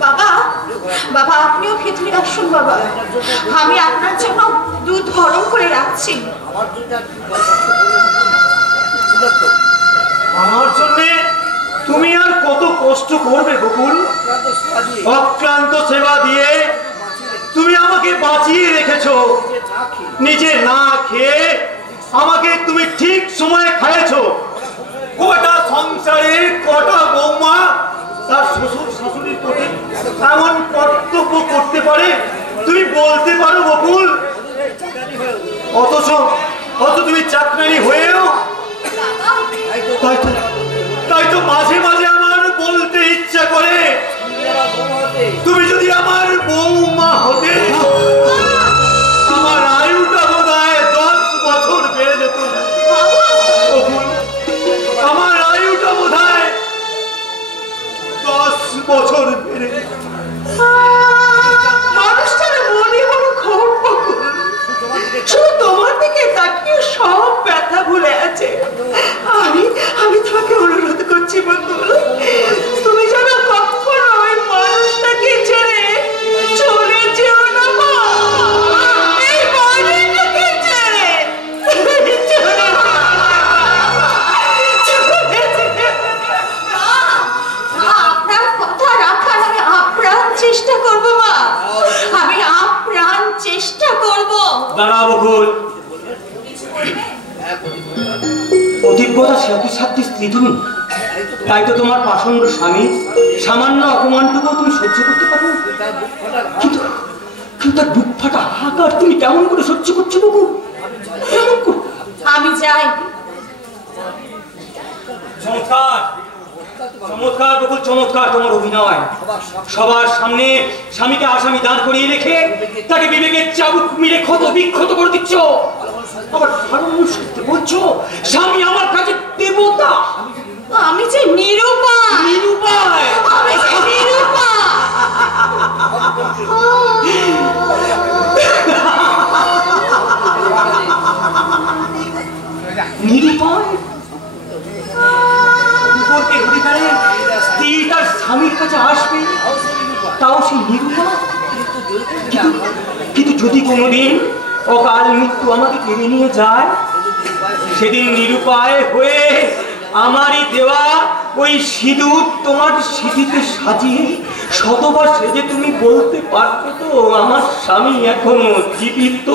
বাবা বাবা আপনিও ভেতরে আসুন বাবা, আমি আপনার জন্য দুধ গরম করে রাখছি। আমার জন্য তুমি আর কত কষ্ট করবে বকুল? অক্লান্ত সেবা দিয়ে তুমি আমাকে বাঁচিয়ে রেখেছো। নিজে না খেয়ে আমাকে তুমি ঠিক সময়ে খাইয়েছো। কটা সংসারে কটা বৌমা তার শ্বশুর শাশুড়ির প্রতি এমন কর্তব্য করতে পারে তুমি বলতে পারো বকুল? অথচ তুমি চাকরানি হয়েও তাই তো মাঝে মাঝে আমার বলতে ইচ্ছা করে, তুমি যদি আমার বৌমা হতে আমার আয়ুটা বোধহয় 10 বছর বেড়ে যেত। আমার আয়ুটা বোধহয় 10 বছর বেড়ে যেত। মানুষটার মনে বড় ক্ষোভ বকুল, শুধু তোমার দিকে তাকিয়ে সব ব্যথা ভুলে আছে। আমি তোমাকে অনুরোধ করছি বকুল, তুমি যেন কখনো ওই মানুষটাকে ছেড়ে চলে যেও না মা। এই মানুষটাকে ছেড়ে চলে যেও না। আপনার কথা রাখার আমি আপ্রাণ চেষ্টা করব মা, আমি আপ্রাণ চেষ্টা করব। দাঁড়া বকুল, অধিজ্ঞতা সাথী স্ত্রী তুমি, তাই তো তোমার পাষণ্ড স্বামী সামান্য অপমানটুকু তুমি সহ্য করতে পারো, কিন্তু তার বুক ফাটা হাহাকার তুমি কেমন করে সহ্য করছো বকুল? কেমন করে? আমি যাই। চমৎকার চমৎকার বকুল, চমৎকার তোমার অভিনয়। সবার সামনে স্বামীকে আসামি দাঁড় করিয়ে রেখে তাকে বিবেকের চাবুক মেরে ক্ষত বিক্ষত করে দিচ্ছ। আবার মানুষ বলছো স্বামী আমার কাছে দেবতা। আমি যে নিরুপায়, নিরুপায়, আমি যে নিরুপায়। নিরুপায় বিপর্কের অধিকারে স্ত্রী তার স্বামীর কাছে আসবে, তাও সে নিরুপায়। কিন্তু যদি কোনোদিন অকাল মৃত্যু আমাকে কেড়ে নিয়ে যায়, সেদিন নিরুপায় হয়ে আমারই দেওয়া ওই সিঁদুর তোমার সিঁথিতে সাজিয়ে শতবার সেজে তুমি বলতে পারবে তো আমার স্বামী এখনো জীবিত।